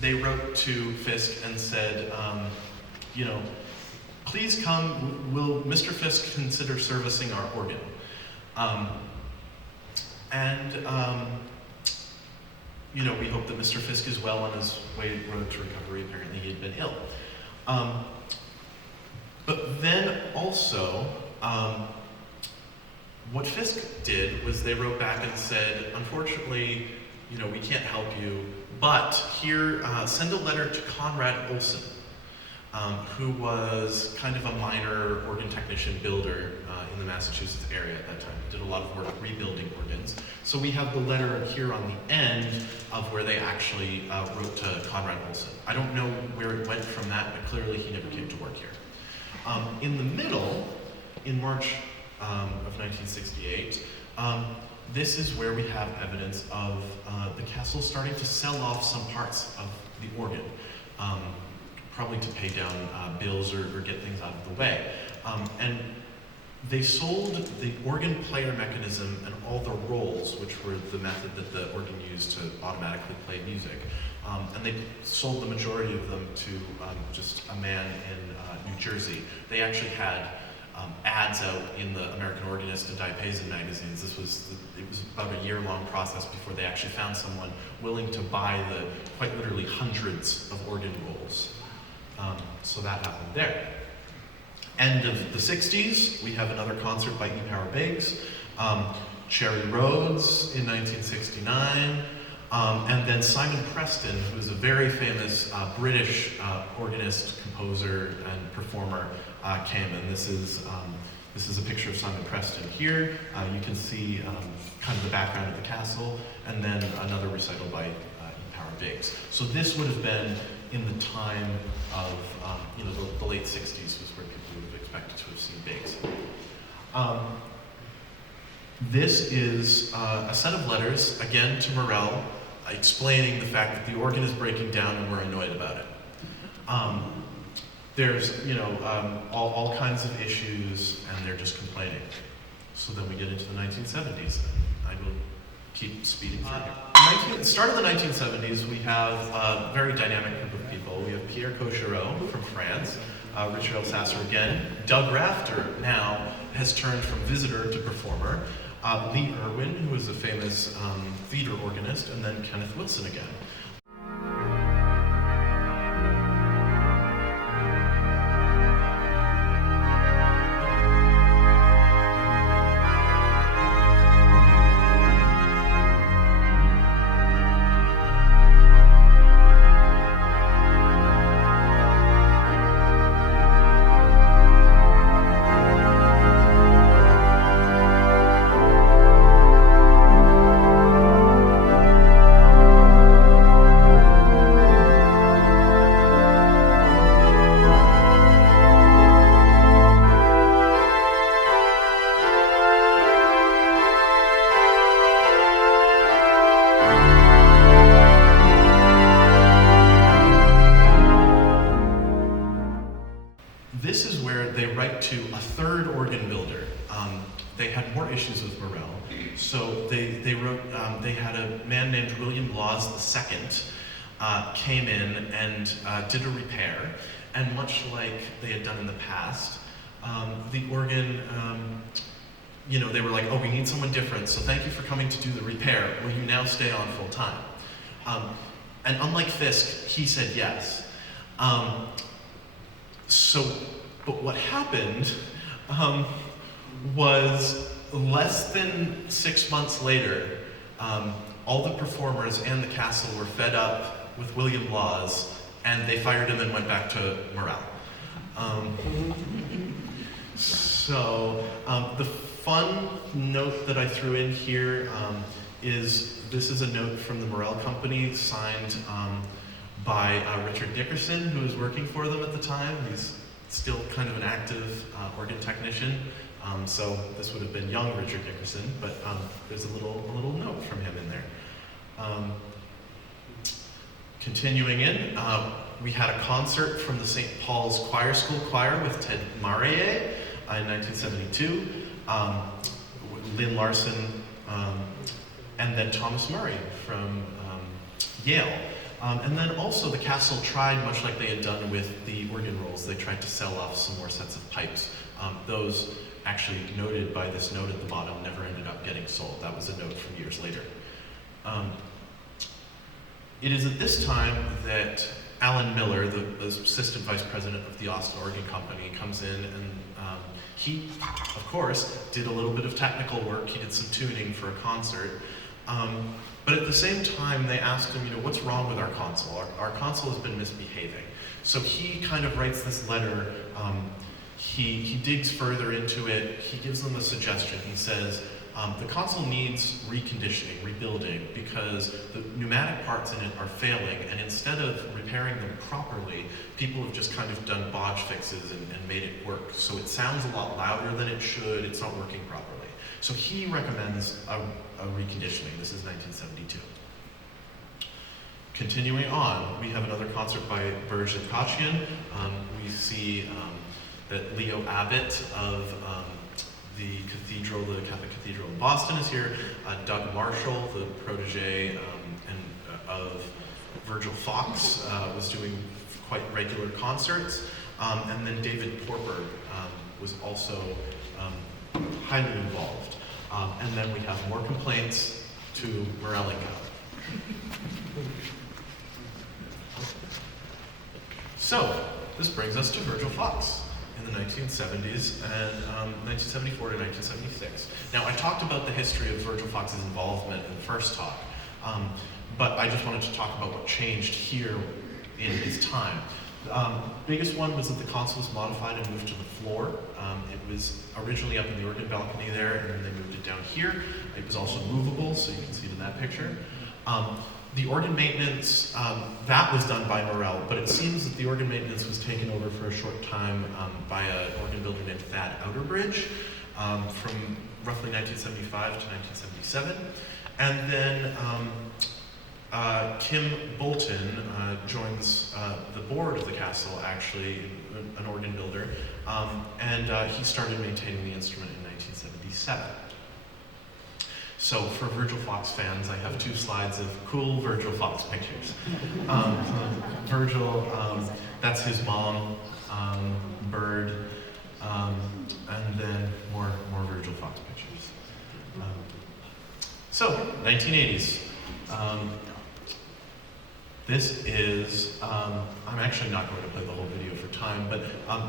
they wrote to Fisk and said, please come, will Mr. Fisk consider servicing our organ? We hope that Mr. Fisk is well on his road to recovery. Apparently he had been ill. But then also, what Fisk did was they wrote back and said, unfortunately, we can't help you, but here, send a letter to Conrad Olson, who was kind of a minor organ technician builder in the Massachusetts area at that time. He did a lot of work rebuilding organs. So we have the letter here on the end of where they actually wrote to Conrad Olson. I don't know where it went from that, but clearly he never came to work here. In the middle, in March of 1968, this is where we have evidence of the castle starting to sell off some parts of the organ, probably to pay down bills or get things out of the way. And they sold the organ player mechanism and all the rolls, which were the method that the organ used to automatically play music. And they sold the majority of them to just a man in New Jersey. They actually had ads out in the American Organist and Diapason magazines. It was about a year-long process before they actually found someone willing to buy the quite literally hundreds of organ rolls. So that happened there. End of the 60s, we have another concert by E. Power Biggs, Cherry Rhodes in 1969, and then Simon Preston, who is a very famous British organist, composer, and performer, came. And this is a picture of Simon Preston here. You can see kind of the background of the castle, and then another recital by E. Power Biggs. So this would have been in the time of the late 60s was where people would have expected to have seen Biggs. This is a set of letters, again to Morel, explaining the fact that the organ is breaking down and we're annoyed about it. There's all kinds of issues, and they're just complaining. So then we get into the 1970s, and I will keep speeding through here. Start of the 1970s, we have a very dynamic group of people. We have Pierre Cochereau from France, Richard L. Sasser again. Doug Rafter now has turned from visitor to performer. Lee Irwin, who is a famous theater organist, and then Kenneth Wilson again. to a third organ builder. They had more issues with Morel, so they wrote. They had a man named William Laws II came in and did a repair, and much like they had done in the past, the organ. They were like, oh, we need someone different, so thank you for coming to do the repair. Will you now stay on full time? And unlike Fisk, he said yes. But what happened was less than 6 months later, all the performers and the castle were fed up with William Laws, and they fired him and went back to Morel. The fun note that I threw in here is this is a note from the Morel Company signed by Richard Dickerson, who was working for them at the time. He's still kind of an active organ technician. So this would have been young Richard Dickerson, but there's a little note from him in there. Continuing in, we had a concert from the St. Paul's Choir School Choir with Ted Marier in 1972, Lynn Larson, and then Thomas Murray from Yale. And then also the castle tried, much like they had done with the organ rolls, they tried to sell off some more sets of pipes. Those actually noted by this note at the bottom never ended up getting sold. That was a note from years later. It is at this time that Alan Miller, the assistant vice president of the Austin Organ Company, comes in and he, of course, did a little bit of technical work. He did some tuning for a concert. But at the same time, they asked him, what's wrong with our console? Our console has been misbehaving. So he kind of writes this letter. He digs further into it. He gives them a suggestion. He says, the console needs reconditioning, rebuilding, because the pneumatic parts in it are failing, and instead of repairing them properly, people have just kind of done bodge fixes and made it work. So it sounds a lot louder than it should. It's not working properly. So he recommends a reconditioning. This is 1972. Continuing on, we have another concert by Virgil Fox. We see that Leo Abbott of the Catholic Cathedral in Boston is here. Doug Marshall, the protege of Virgil Fox, was doing quite regular concerts. And then David Porper was also highly involved. And then we have more complaints to Morelingo. So, this brings us to Virgil Fox in the 1970s and 1974 to 1976. Now, I talked about the history of Virgil Fox's involvement in the first talk, but I just wanted to talk about what changed here in his time. Biggest one was that the console was modified and moved to the floor. It was originally up in the organ balcony there, and then they moved it down here. It was also movable, so you can see it in that picture. The organ maintenance, that was done by Morel, but it seems that the organ maintenance was taken over for a short time by an organ builder named Thad Outerbridge from roughly 1975 to 1977. And then Kim Bolton joins the board of the castle, actually, an organ builder, and he started maintaining the instrument in 1977. So for Virgil Fox fans, I have 2 slides of cool Virgil Fox pictures. Virgil, that's his mom, Bird, and then more Virgil Fox pictures. So, 1980s. This is, I'm actually not going to play the whole video for time, but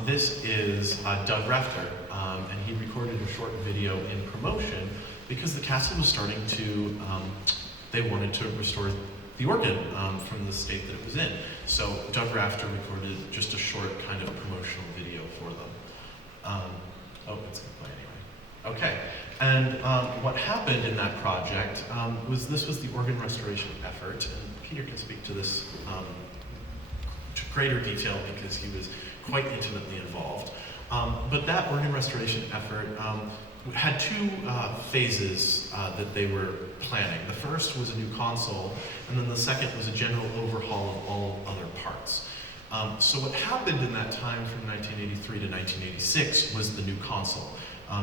this is Doug Rafter, and he recorded a short video in promotion because the castle was starting to, they wanted to restore the organ from the state that it was in. So Doug Rafter recorded just a short kind of promotional video for them. It's going to play anyway. Okay, and what happened in that project was this was the organ restoration effort, and Peter can speak to this to greater detail because he was quite intimately involved. But that organ restoration effort had 2 phases that they were planning. The first was a new console, and then the second was a general overhaul of all other parts. So what happened in that time from 1983 to 1986 was the new console.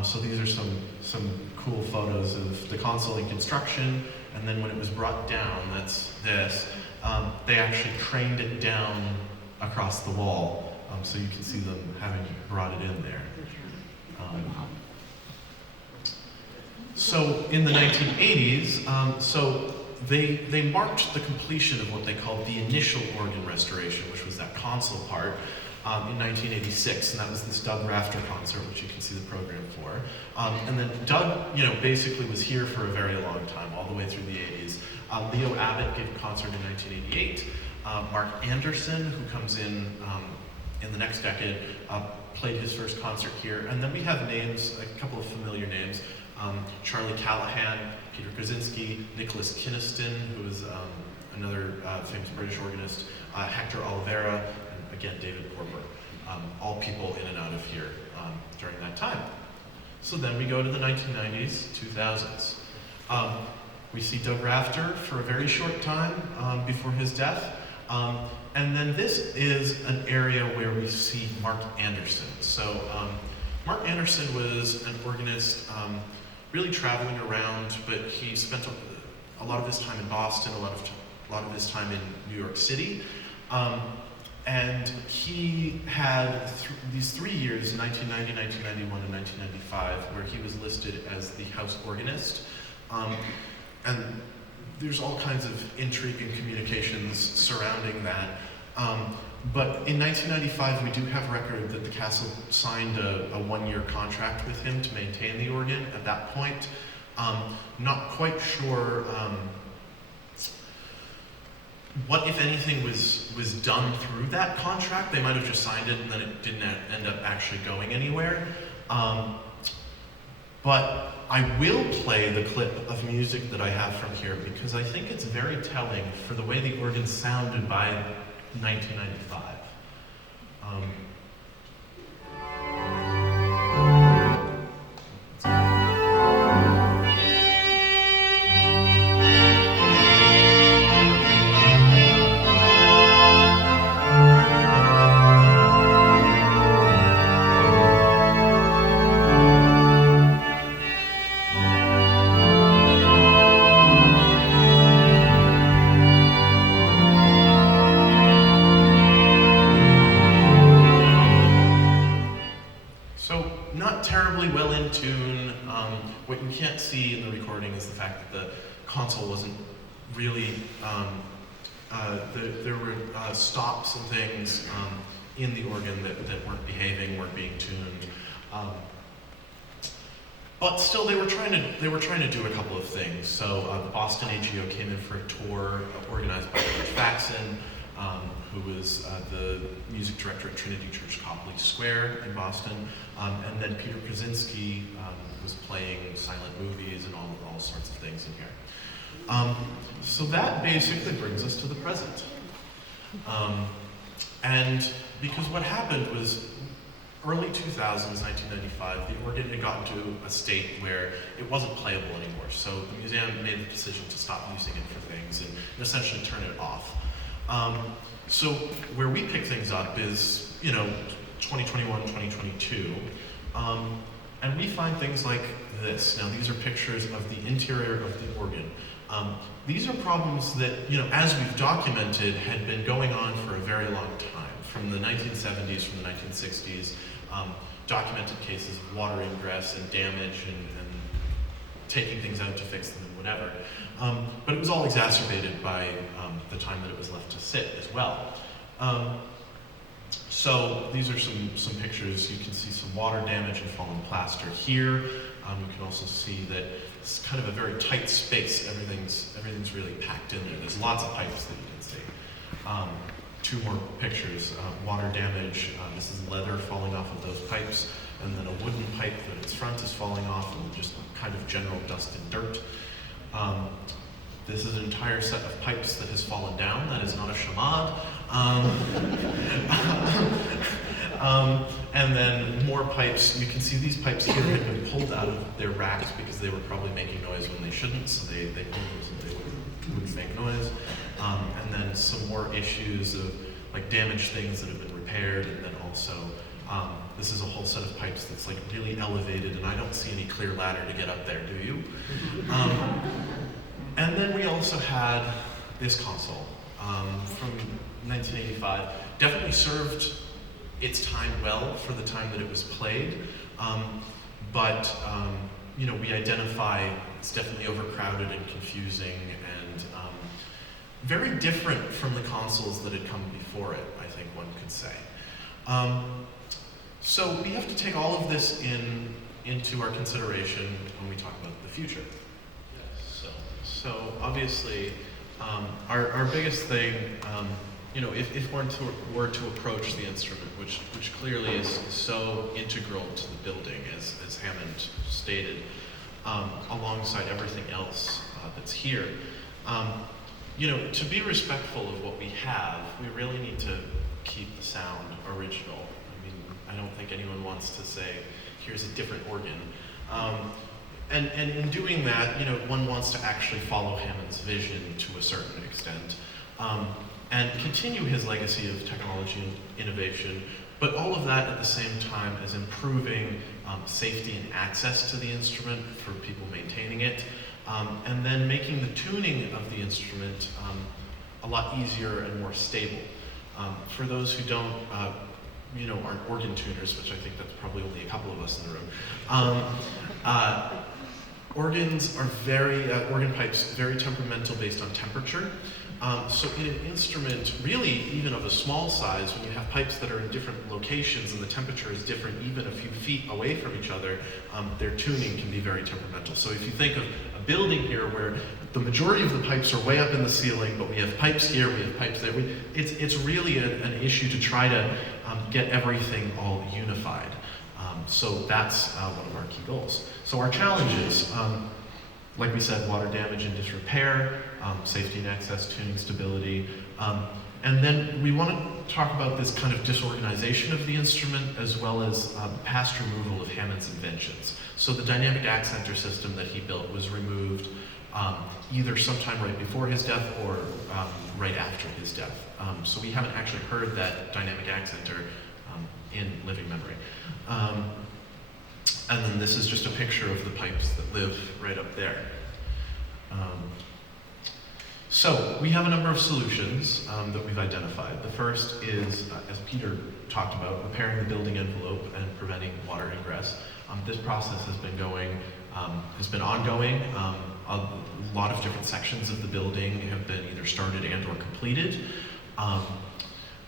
So these are some cool photos of the console in construction, and then when it was brought down, that's this, they actually craned it down across the wall, so you can see them having brought it in there. So in the 1980s, they marked the completion of what they called the initial organ restoration, which was that console part, in 1986, and that was this Doug Rafter concert, which you can see the program for. And then Doug, basically was here for a very long time, all the way through the 80s. Leo Abbott gave a concert in 1988. Mark Anderson, who comes in the next decade, played his first concert here. And then we have names, a couple of familiar names. Charlie Callahan, Peter Krasinski, Nicholas Kinniston, who was another famous British organist, Hector Oliveira, and again, David Corber. All people in and out of here during that time. So then we go to the 1990s, 2000s. We see Doug Rafter for a very short time before his death. And then this is an area where we see Mark Anderson. So Mark Anderson was an organist, really traveling around, but he spent a lot of his time in Boston, a lot of his time in New York City. And he had these 3 years, 1990, 1991, and 1995, where he was listed as the house organist. And there's all kinds of intrigue and communications surrounding that. But in 1995, we do have record that the castle signed a one-year contract with him to maintain the organ at that point. Not quite sure what, if anything, was done through that contract. They might have just signed it and then it didn't end up actually going anywhere. But I will play the clip of music that I have from here because I think it's very telling for the way the organ sounded by 1995. Well in tune. What you can't see in the recording is the fact that the console wasn't really, there were stops and things in the organ that weren't behaving, weren't being tuned. But still, they were trying to do a couple of things. So the Boston AGO came in for a tour organized by George Faxon, who was the music director at Trinity Church Copley Square in Boston. And then Peter Krasinski was playing silent movies and all sorts of things in here. So that basically brings us to the present. And because what happened was early 2000s, 1995, the organ had gotten to a state where it wasn't playable anymore. So the museum made the decision to stop using it for things and essentially turn it off. So where we pick things up is, 2021, 2022, and we find things like this. Now these are pictures of the interior of the organ. These are problems that, as we've documented, had been going on for a very long time, from the 1970s, from the 1960s, documented cases of water ingress and damage and taking things out to fix them and whatever. But it was all exacerbated by the time that it was left to sit as well. So these are some pictures. You can see some water damage and fallen plaster here. You can also see that it's kind of a very tight space. Everything's really packed in there. There's lots of pipes that you can see. Two more pictures. Water damage. This is leather falling off of those pipes, and then a wooden pipe that its front is falling off, and just kind of general dust and dirt. This is an entire set of pipes that has fallen down. That is not a chamade. And then more pipes. You can see these pipes here had been pulled out of their racks because they were probably making noise when they shouldn't, so they pulled them so they wouldn't make noise. And then some more issues of like damaged things that have been repaired, and then also this is a whole set of pipes that's like really elevated, and I don't see any clear ladder to get up there, do you? And then we also had this console from 1985. Definitely served its time well for the time that it was played, but you know, we identify it's definitely overcrowded and confusing and very different from the consoles that had come before it, I think one could say. So we have to take all of this into our consideration when we talk about the future. Yes. So obviously, our biggest thing, you know, if one were to approach the instrument, which clearly is so integral to the building, as Hammond stated, alongside everything else that's here, you know, to be respectful of what we have, we really need to keep the sound original. I mean, I don't think anyone wants to say, here's a different organ. And in doing that, you know, one wants to actually follow Hammond's vision to a certain extent, and continue his legacy of technology and innovation, but all of that at the same time as improving safety and access to the instrument for people maintaining it, and then making the tuning of the instrument a lot easier and more stable. For those who don't, you know, aren't organ tuners, which I think that's probably only a couple of us in the room, organs are organ pipes, very temperamental based on temperature. So in an instrument, really even of a small size, when you have pipes that are in different locations and the temperature is different even a few feet away from each other, their tuning can be very temperamental. So if you think of a building here where the majority of the pipes are way up in the ceiling, but we have pipes here, we have pipes there, it's really an issue to try to get everything all unified. So that's one of our key goals. So our challenges, like we said, water damage and disrepair, safety and access, tuning stability, and then we want to talk about this kind of disorganization of the instrument as well as past removal of Hammond's inventions. So the dynamic accenter system that he built was removed either sometime right before his death or right after his death. So we haven't actually heard that dynamic accenter in living memory. And then this is just a picture of the pipes that live right up there. So we have a number of solutions that we've identified. The first is, as Peter talked about, repairing the building envelope and preventing water ingress. This process has been ongoing. A lot of different sections of the building have been either started and or completed.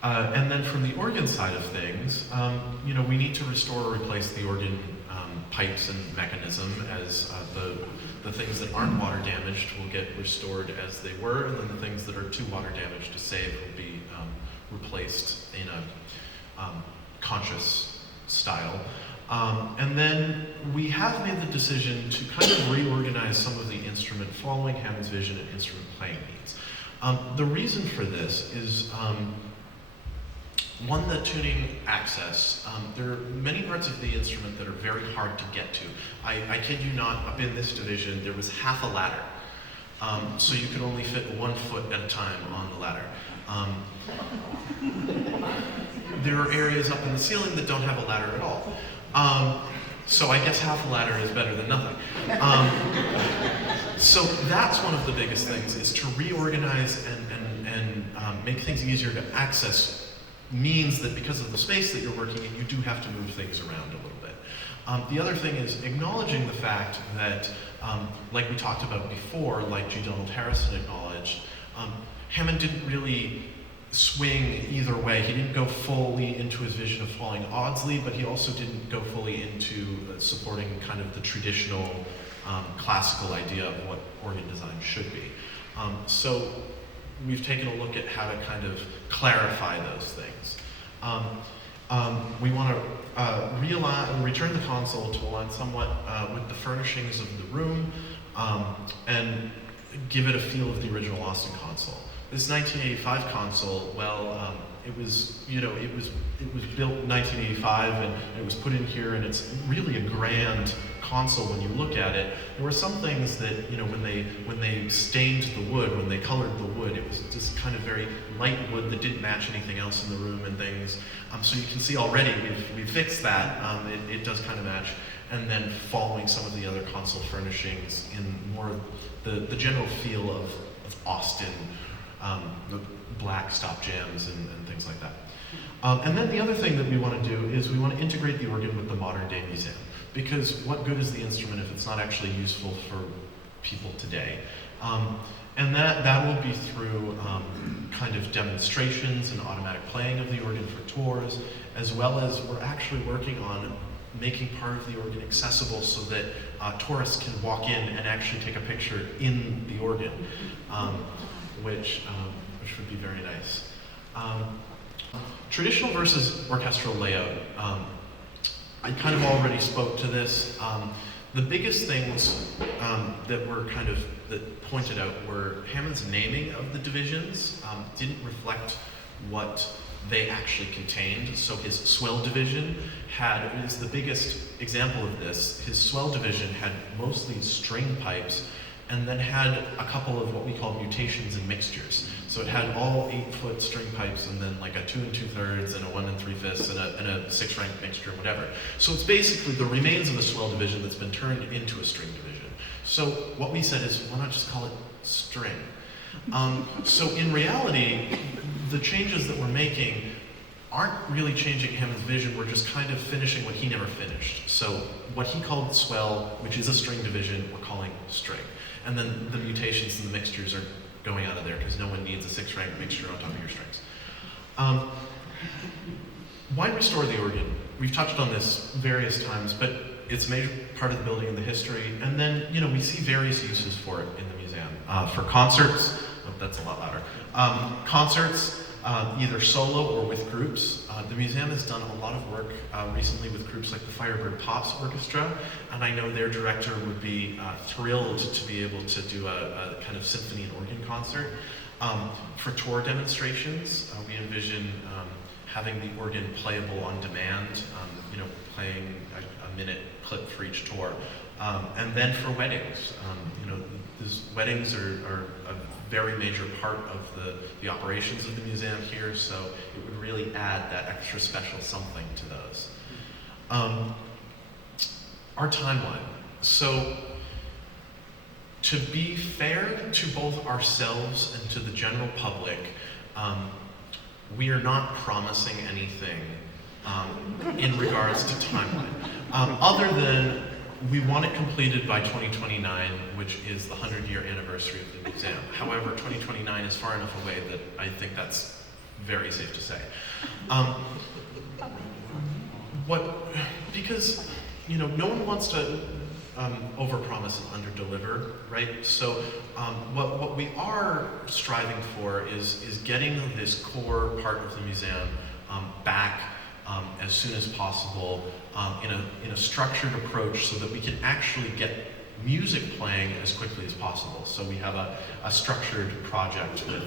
And then from the organ side of things, you know, we need to restore or replace the organ pipes and mechanism as the things that aren't water damaged will get restored as they were, and then the things that are too water damaged to save will be replaced in a conscious style. And then we have made the decision to kind of reorganize some of the instrument following Hammond's vision and instrument playing needs. The reason for this is one, the tuning access. There are many parts of the instrument that are very hard to get to. I kid you not, up in this division, there was half a ladder. So you could only fit 1 foot at a time on the ladder. There are areas up in the ceiling that don't have a ladder at all. So I guess half a ladder is better than nothing. So that's one of the biggest things, is to reorganize and make things easier to access. Means that because of the space that you're working in, you do have to move things around a little bit. The other thing is acknowledging the fact that, like we talked about before, like G. Donald Harrison acknowledged, Hammond didn't really swing either way. He didn't go fully into his vision of following Audsley, but he also didn't go fully into supporting kind of the traditional classical idea of what organ design should be. So we've taken a look at how to kind of clarify those things. We want to return the console to align somewhat with the furnishings of the room and give it a feel of the original Austin console. this 1985 console, well, it was built in 1985 and it was put in here, and it's really a grand console when you look at it. There were some things that, when they stained the wood, when they colored the wood, it was just kind of very light wood that didn't match anything else in the room and things. So you can see already we've fixed that. It does kind of match. And then following some of the other console furnishings in more the general feel of Austin, the black stop jams and things like that. And then the other thing that we want to do is we want to integrate the organ with the modern day museum. Because what good is the instrument if it's not actually useful for people today? And that will be through kind of demonstrations and automatic playing of the organ for tours, as well as we're actually working on making part of the organ accessible so that tourists can walk in and actually take a picture in the organ, which would be very nice. Traditional versus orchestral layout. I kind of already spoke to this. The biggest things that pointed out were Hammond's naming of the divisions didn't reflect what they actually contained. So his swell division is the biggest example of this. His swell division had mostly string pipes and then had a couple of what we call mutations and mixtures. So it had all 8-foot string pipes and then like a 2 2/3 and a 1 3/5 and a 6-rank mixture, whatever. So it's basically the remains of a swell division that's been turned into a string division. So what we said is, why not just call it string? So in reality, the changes that we're making aren't really changing Hammond's vision, we're just kind of finishing what he never finished. So what he called swell, which is a string division, we're calling string. And then the mutations and the mixtures are going out of there because no one needs a 6-rank mixture on top of your strings. Why restore the organ? We've touched on this various times, but it's a major part of the building and the history. And then, we see various uses for it in the museum. For concerts, that's a lot louder. Concerts, either solo or with groups. The museum has done a lot of work recently with groups like the Firebird Pops Orchestra, and I know their director would be thrilled to be able to do a kind of symphony and organ concert. For tour demonstrations, we envision having the organ playable on demand, playing a minute clip for each tour. And then for weddings, weddings are a very major part of the operations of the museum here, so it would really add that extra special something to those. Our timeline. So, to be fair to both ourselves and to the general public, we are not promising anything in regards to timeline, other than we want it completed by 2029, which is the 100-year anniversary of the museum. However, 2029 is far enough away that I think that's very safe to say. Because no one wants to overpromise and underdeliver, right? So what we are striving for is getting this core part of the museum back as soon as possible in a structured approach so that we can actually get music playing as quickly as possible. So we have a structured project with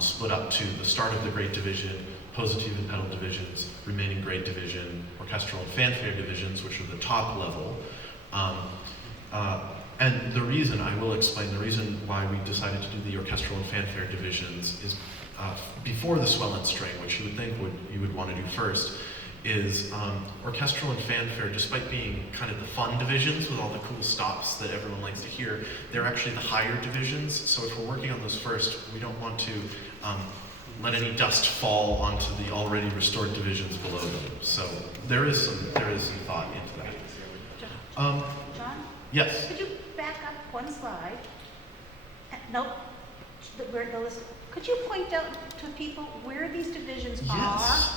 split up to the start of the Great Division, positive and pedal divisions, remaining Great Division, orchestral and fanfare divisions, which are the top level. And the reason, I will explain, the reason why we decided to do the orchestral and fanfare divisions is before the swell and string, which you would think you would want to do first, is orchestral and fanfare, despite being kind of the fun divisions with all the cool stops that everyone likes to hear, they're actually the higher divisions. So if we're working on those first, we don't want to let any dust fall onto the already restored divisions below them. So there is some thought into that. John? Yes? Could you back up one slide? Nope. Could you point out to people where these divisions Yes.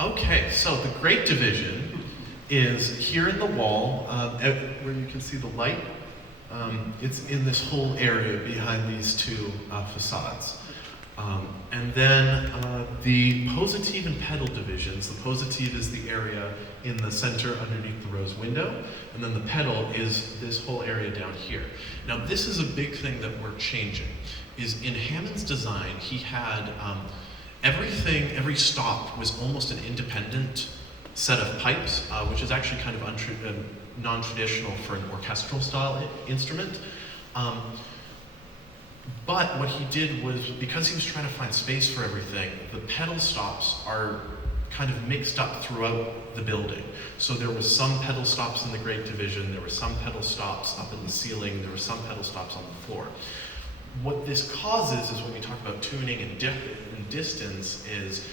Okay, so the Great Division is here in the wall, where you can see the light. It's in this whole area behind these two facades. And then the positive and pedal divisions. The positive is the area in the center underneath the rose window, and then the pedal is this whole area down here. Now this is a big thing that we're changing. is in Hammond's design, he had every stop was almost an independent set of pipes, which is actually kind of non-traditional for an orchestral style instrument. But what he did was, because he was trying to find space for everything, the pedal stops are kind of mixed up throughout the building. So there was some pedal stops in the Great Division, there were some pedal stops up in the ceiling, there were some pedal stops on the floor. What this causes is, when we talk about tuning and distance, is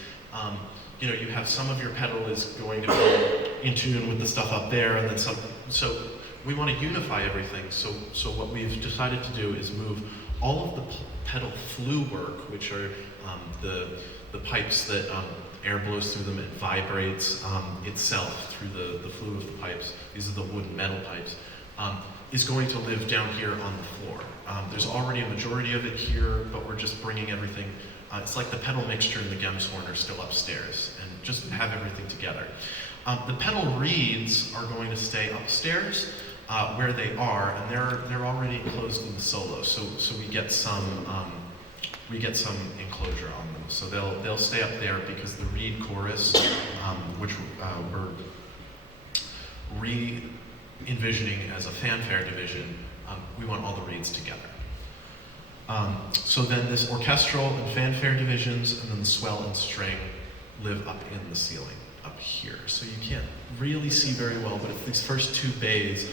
you know, you have some of your pedal is going to be in tune with the stuff up there, and then some. So we want to unify everything. So what we've decided to do is move all of the pedal flue work, which are the pipes that air blows through them, it vibrates itself through the flue of the pipes. These are the wood and metal pipes. Is going to live down here on the floor. There's already a majority of it here, but we're just bringing everything. It's like the pedal mixture and the Gemshorn are still upstairs, and just have everything together. The pedal reeds are going to stay upstairs where they are, and they're already enclosed in the solo. So we get some enclosure on them. So they'll stay up there, because the reed chorus, which we're re-envisioning as a fanfare division, we want all the reeds together. So then this orchestral and fanfare divisions, and then the swell and string live up in the ceiling up here. So you can't really see very well, but it's these first two bays,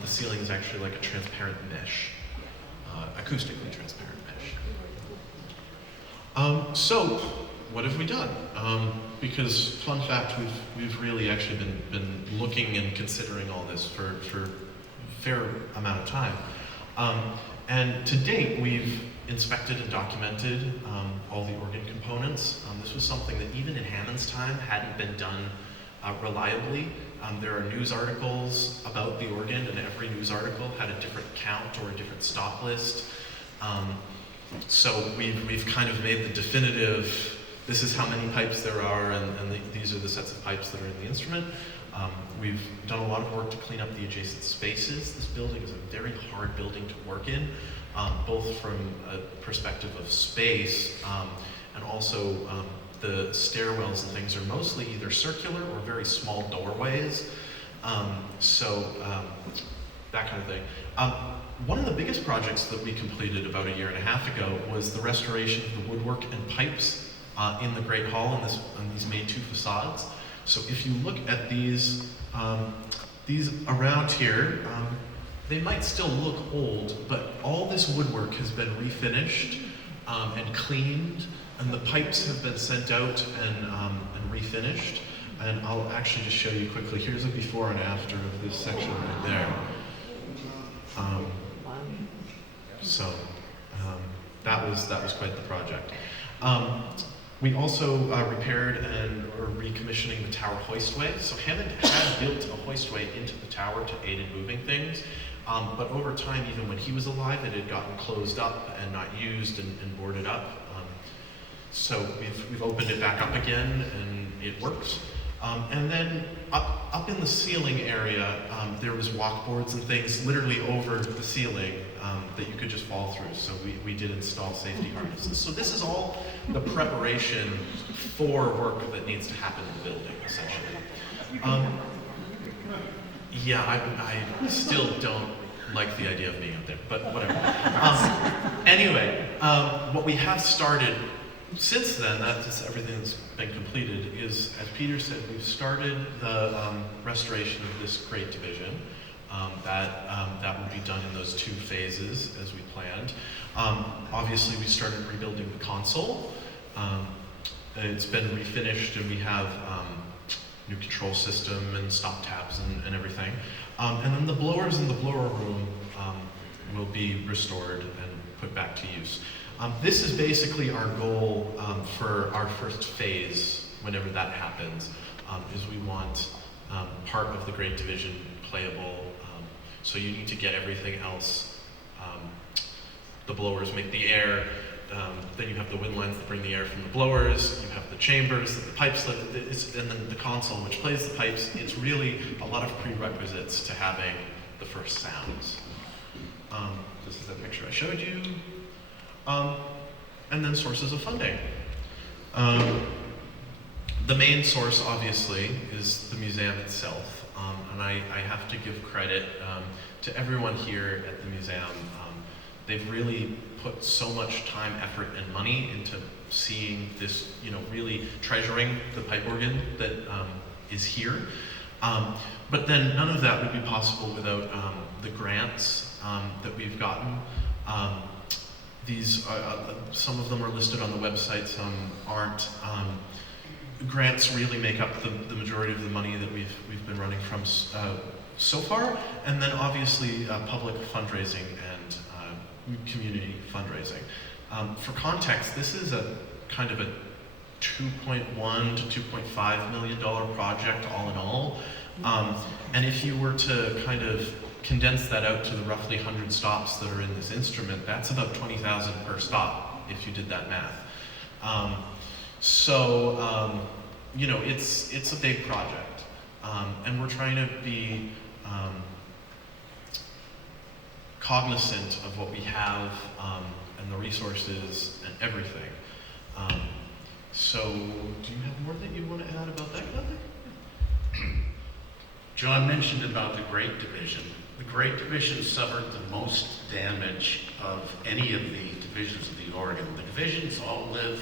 the ceiling is actually like a transparent mesh, acoustically transparent mesh. So what have we done? Because fun fact, we've really actually been looking and considering all this for a fair amount of time. And to date, we've inspected and documented all the organ components. This was something that even in Hammond's time hadn't been done reliably. There are news articles about the organ, and every news article had a different count or a different stop list. So we've kind of made the definitive, this is how many pipes there are, and these are the sets of pipes that are in the instrument. We've done a lot of work to clean up the adjacent spaces. This building is a very hard building to work in, both from a perspective of space, and also the stairwells and things are mostly either circular or very small doorways. That kind of thing. One of the biggest projects that we completed about a year and a half ago was the restoration of the woodwork and pipes in the Great Hall on these main two facades. So if you look at these around here, they might still look old, but all this woodwork has been refinished and cleaned, and the pipes have been sent out and refinished. And I'll actually just show you quickly. Here's a before and after of this section right there. That was quite the project. We also repaired and are recommissioning the tower hoistway. So Hammond had built a hoistway into the tower to aid in moving things, but over time, even when he was alive, it had gotten closed up and not used and boarded up. So we've opened it back up again, and it works. And then up in the ceiling area, there was walkboards and things literally over the ceiling that you could just fall through. So we did install safety harnesses. So this is all the preparation for work that needs to happen in the building, essentially. Yeah, I still don't like the idea of being up there, but whatever. Anyway, what we have started since then, that's everything that's been completed, is, as Peter said, we've started the restoration of this great division. That will be done in those two phases as we planned. Obviously, we started rebuilding the console. It's been refinished, and we have new control system and stop tabs and everything. And then the blowers in the blower room will be restored and put back to use. This is basically our goal for our first phase, whenever that happens, is we want part of the Great Division playable. So you need to get everything else. The blowers make the air, then you have the wind lines that bring the air from the blowers, you have the chambers that the pipes live, and then the console which plays the pipes. It's really a lot of prerequisites to having the first sounds. This is a picture I showed you. And then sources of funding. The main source, obviously, is the museum itself. And I have to give credit to everyone here at the museum. They've really put so much time, effort, and money into seeing this, really treasuring the pipe organ that is here. But then none of that would be possible without the grants that we've gotten. These, some of them are listed on the website, some aren't. Grants really make up the majority of the money that we've been running from so far, and then obviously public fundraising and community fundraising. For context, this is a kind of a $2.1 to $2.5 million project all in all. And if you were to kind of condense that out to the roughly 100 stops that are in this instrument, that's about $20,000 per stop if you did that math. It's a big project, and we're trying to be cognizant of what we have and the resources and everything. So, do you have more that you want to add about that, Heather? John mentioned about the Great Division. The Great Division suffered the most damage of any of the divisions of the organ. The divisions all live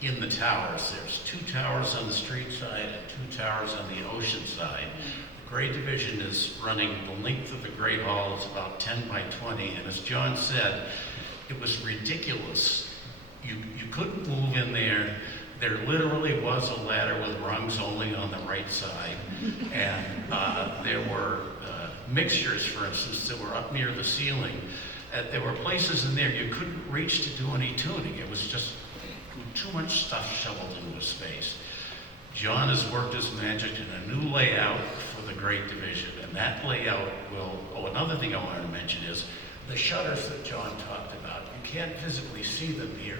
in the towers. There's 2 towers on the street side and 2 towers on the ocean side. The Great Division is running the length of the Great Hall. It's about 10 by 20, and as John said, it was ridiculous. You couldn't move in there. There literally was a ladder with rungs only on the right side, and there were mixtures, for instance, that were up near the ceiling. There were places in there you couldn't reach to do any tuning. It was just too much stuff shoveled into a space. John has worked his magic in a new layout for the Great Division, and that layout will, another thing I want to mention is the shutters that John talked about. You can't physically see them here,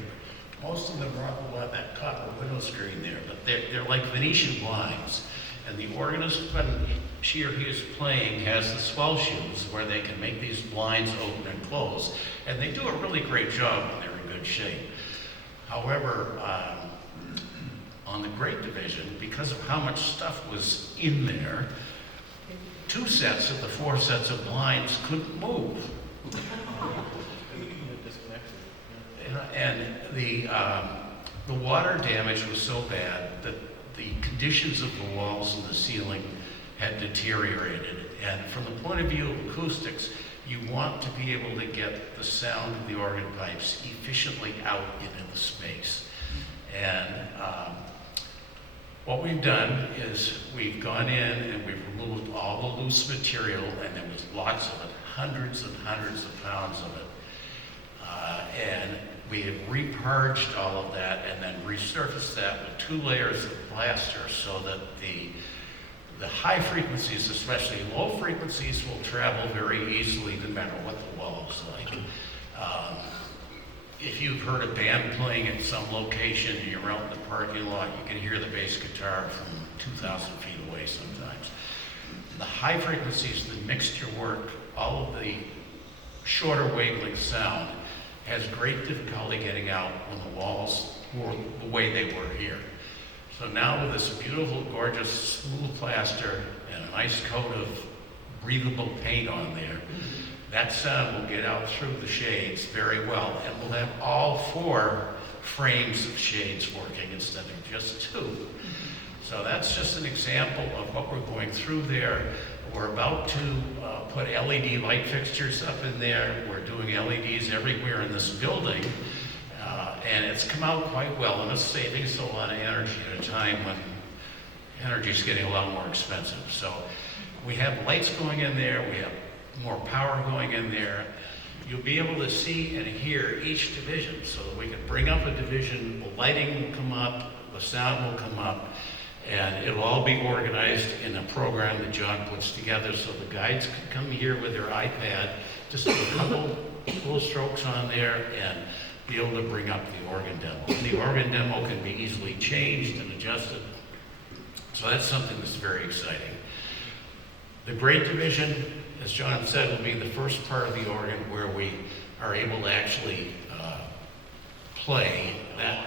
but most of them are up along that copper window screen there, but they're like Venetian blinds. And the organist, when she or he is playing, has the swell shoes where they can make these blinds open and close. And they do a really great job when they're in good shape. However, on the Great Division, because of how much stuff was in there, 2 sets of the 4 sets of blinds couldn't move. And the water damage was so bad that the conditions of the walls and the ceiling had deteriorated. And from the point of view of acoustics, you want to be able to get the sound of the organ pipes efficiently out into the space. And what we've done is we've gone in and we've removed all the loose material, and there was lots of it, hundreds and hundreds of pounds of it. And we have repurged all of that and then resurfaced that with 2 layers of plaster so that the high frequencies, especially low frequencies, will travel very easily no matter what the wall is like. If you've heard a band playing at some location and you're out in the parking lot, you can hear the bass guitar from 2,000 feet away sometimes. The high frequencies, the mixture work, all of the shorter wavelength sound has great difficulty getting out when the walls were the way they were here. So now with this beautiful, gorgeous, smooth plaster and a nice coat of breathable paint on there, that sound will get out through the shades very well, and we'll have all 4 frames of shades working instead of just 2. So that's just an example of what we're going through there. We're about to put LED light fixtures up in there. We're doing LEDs everywhere in this building, and it's come out quite well, and it's saving us a lot of energy at a time when energy is getting a lot more expensive. So we have lights going in there, we have more power going in there. You'll be able to see and hear each division so that we can bring up a division, the lighting will come up, the sound will come up, and it'll all be organized in a program that John puts together so the guides can come here with their iPad, just do a couple little strokes on there and be able to bring up the organ demo. And the organ demo can be easily changed and adjusted. So that's something that's very exciting. The Great Division, as John said, will be the first part of the organ where we are able to actually play.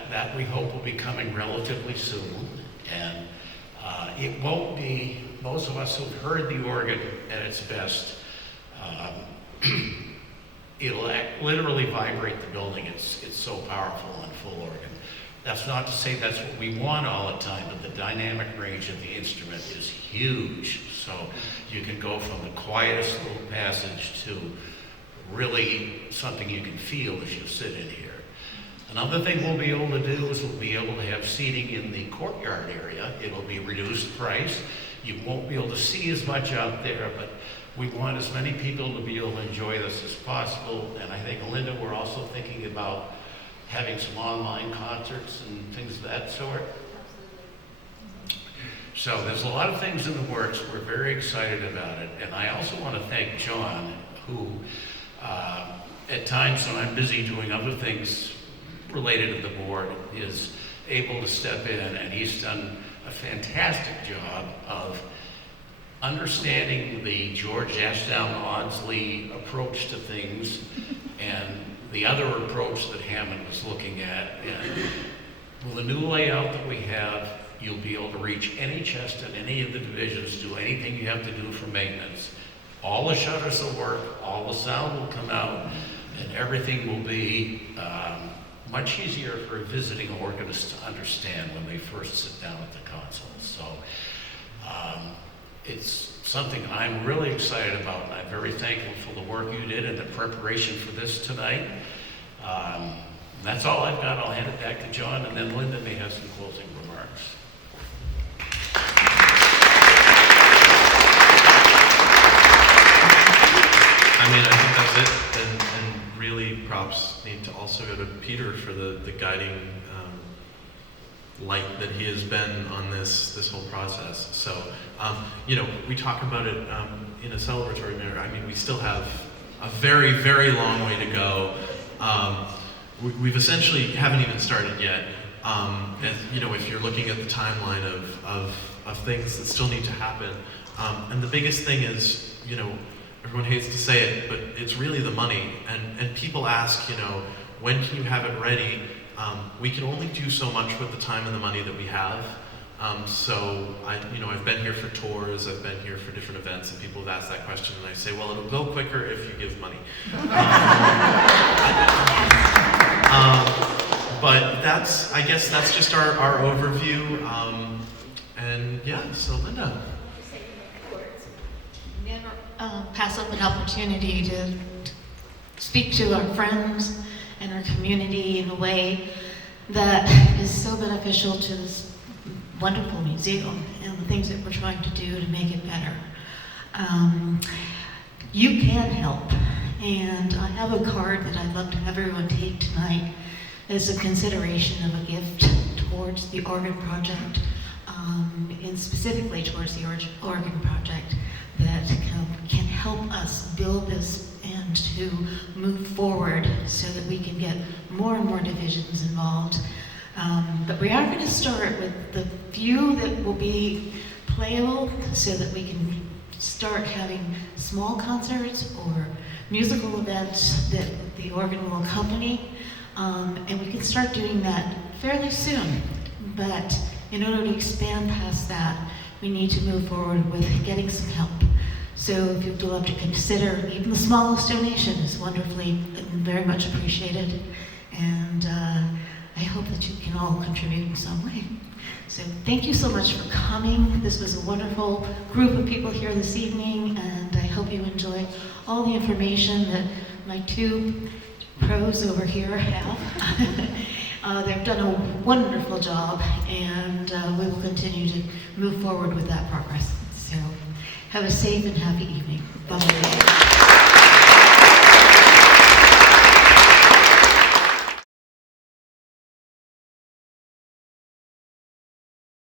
That we hope will be coming relatively soon. And it won't be, those of us who've heard the organ at its best, it'll literally vibrate the building. It's so powerful on full organ. That's not to say that's what we want all the time, but the dynamic range of the instrument is huge. So you can go from the quietest little passage to really something you can feel as you sit in here. Another thing we'll be able to do is we'll be able to have seating in the courtyard area. It'll be reduced price. You won't be able to see as much out there, but we want as many people to be able to enjoy this as possible. And I think, Linda, we're also thinking about having some online concerts and things of that sort. So there's a lot of things in the works. We're very excited about it. And I also want to thank John, who at times when I'm busy doing other things related to the board, is able to step in, and he's done a fantastic job of understanding the George Ashdown Audsley approach to things and the other approach that Hammond was looking at. And with the new layout that we have, you'll be able to reach any chest in any of the divisions, do anything you have to do for maintenance. All the shutters will work, all the sound will come out, and everything will be much easier for a visiting organist to understand when they first sit down at the console. So it's something I'm really excited about, and I'm very thankful for the work you did and the preparation for this tonight. That's all I've got. I'll hand it back to John, and then Linda may have some closing remarks. I mean, I think that's it, and really props need to also go to Peter for the guiding light that he has been on this whole process. So, we talk about it in a celebratory manner. I mean, we still have a very, very long way to go. We've essentially haven't even started yet. And, if you're looking at the timeline of things that still need to happen, and the biggest thing is, everyone hates to say it, but it's really the money. And people ask, when can you have it ready? We can only do so much with the time and the money that we have. So I've been here for tours, I've been here for different events, and people have asked that question, and I say, well, it'll go quicker if you give money. But I guess that's just our overview. So Linda. Never pass up an opportunity to speak to our friends and our community in a way that is so beneficial to this wonderful museum and the things that we're trying to do to make it better. You can help, and I have a card that I'd love to have everyone take tonight as a consideration of a gift towards the organ project, and specifically towards the organ project that can help us build this and to move forward so that we can get more and more divisions involved. But we are going to start with the few that will be playable so that we can start having small concerts or musical events that the organ will accompany. And we can start doing that fairly soon. But in order to expand past that, we need to move forward with getting some help. So if you'd love to consider, even the smallest donation is wonderfully and very much appreciated. And I hope that you can all contribute in some way. So thank you so much for coming. This was a wonderful group of people here this evening, and I hope you enjoy all the information that my two pros over here have. They've done a wonderful job, and we will continue to move forward with that progress. So have a safe and happy evening. Bye-bye.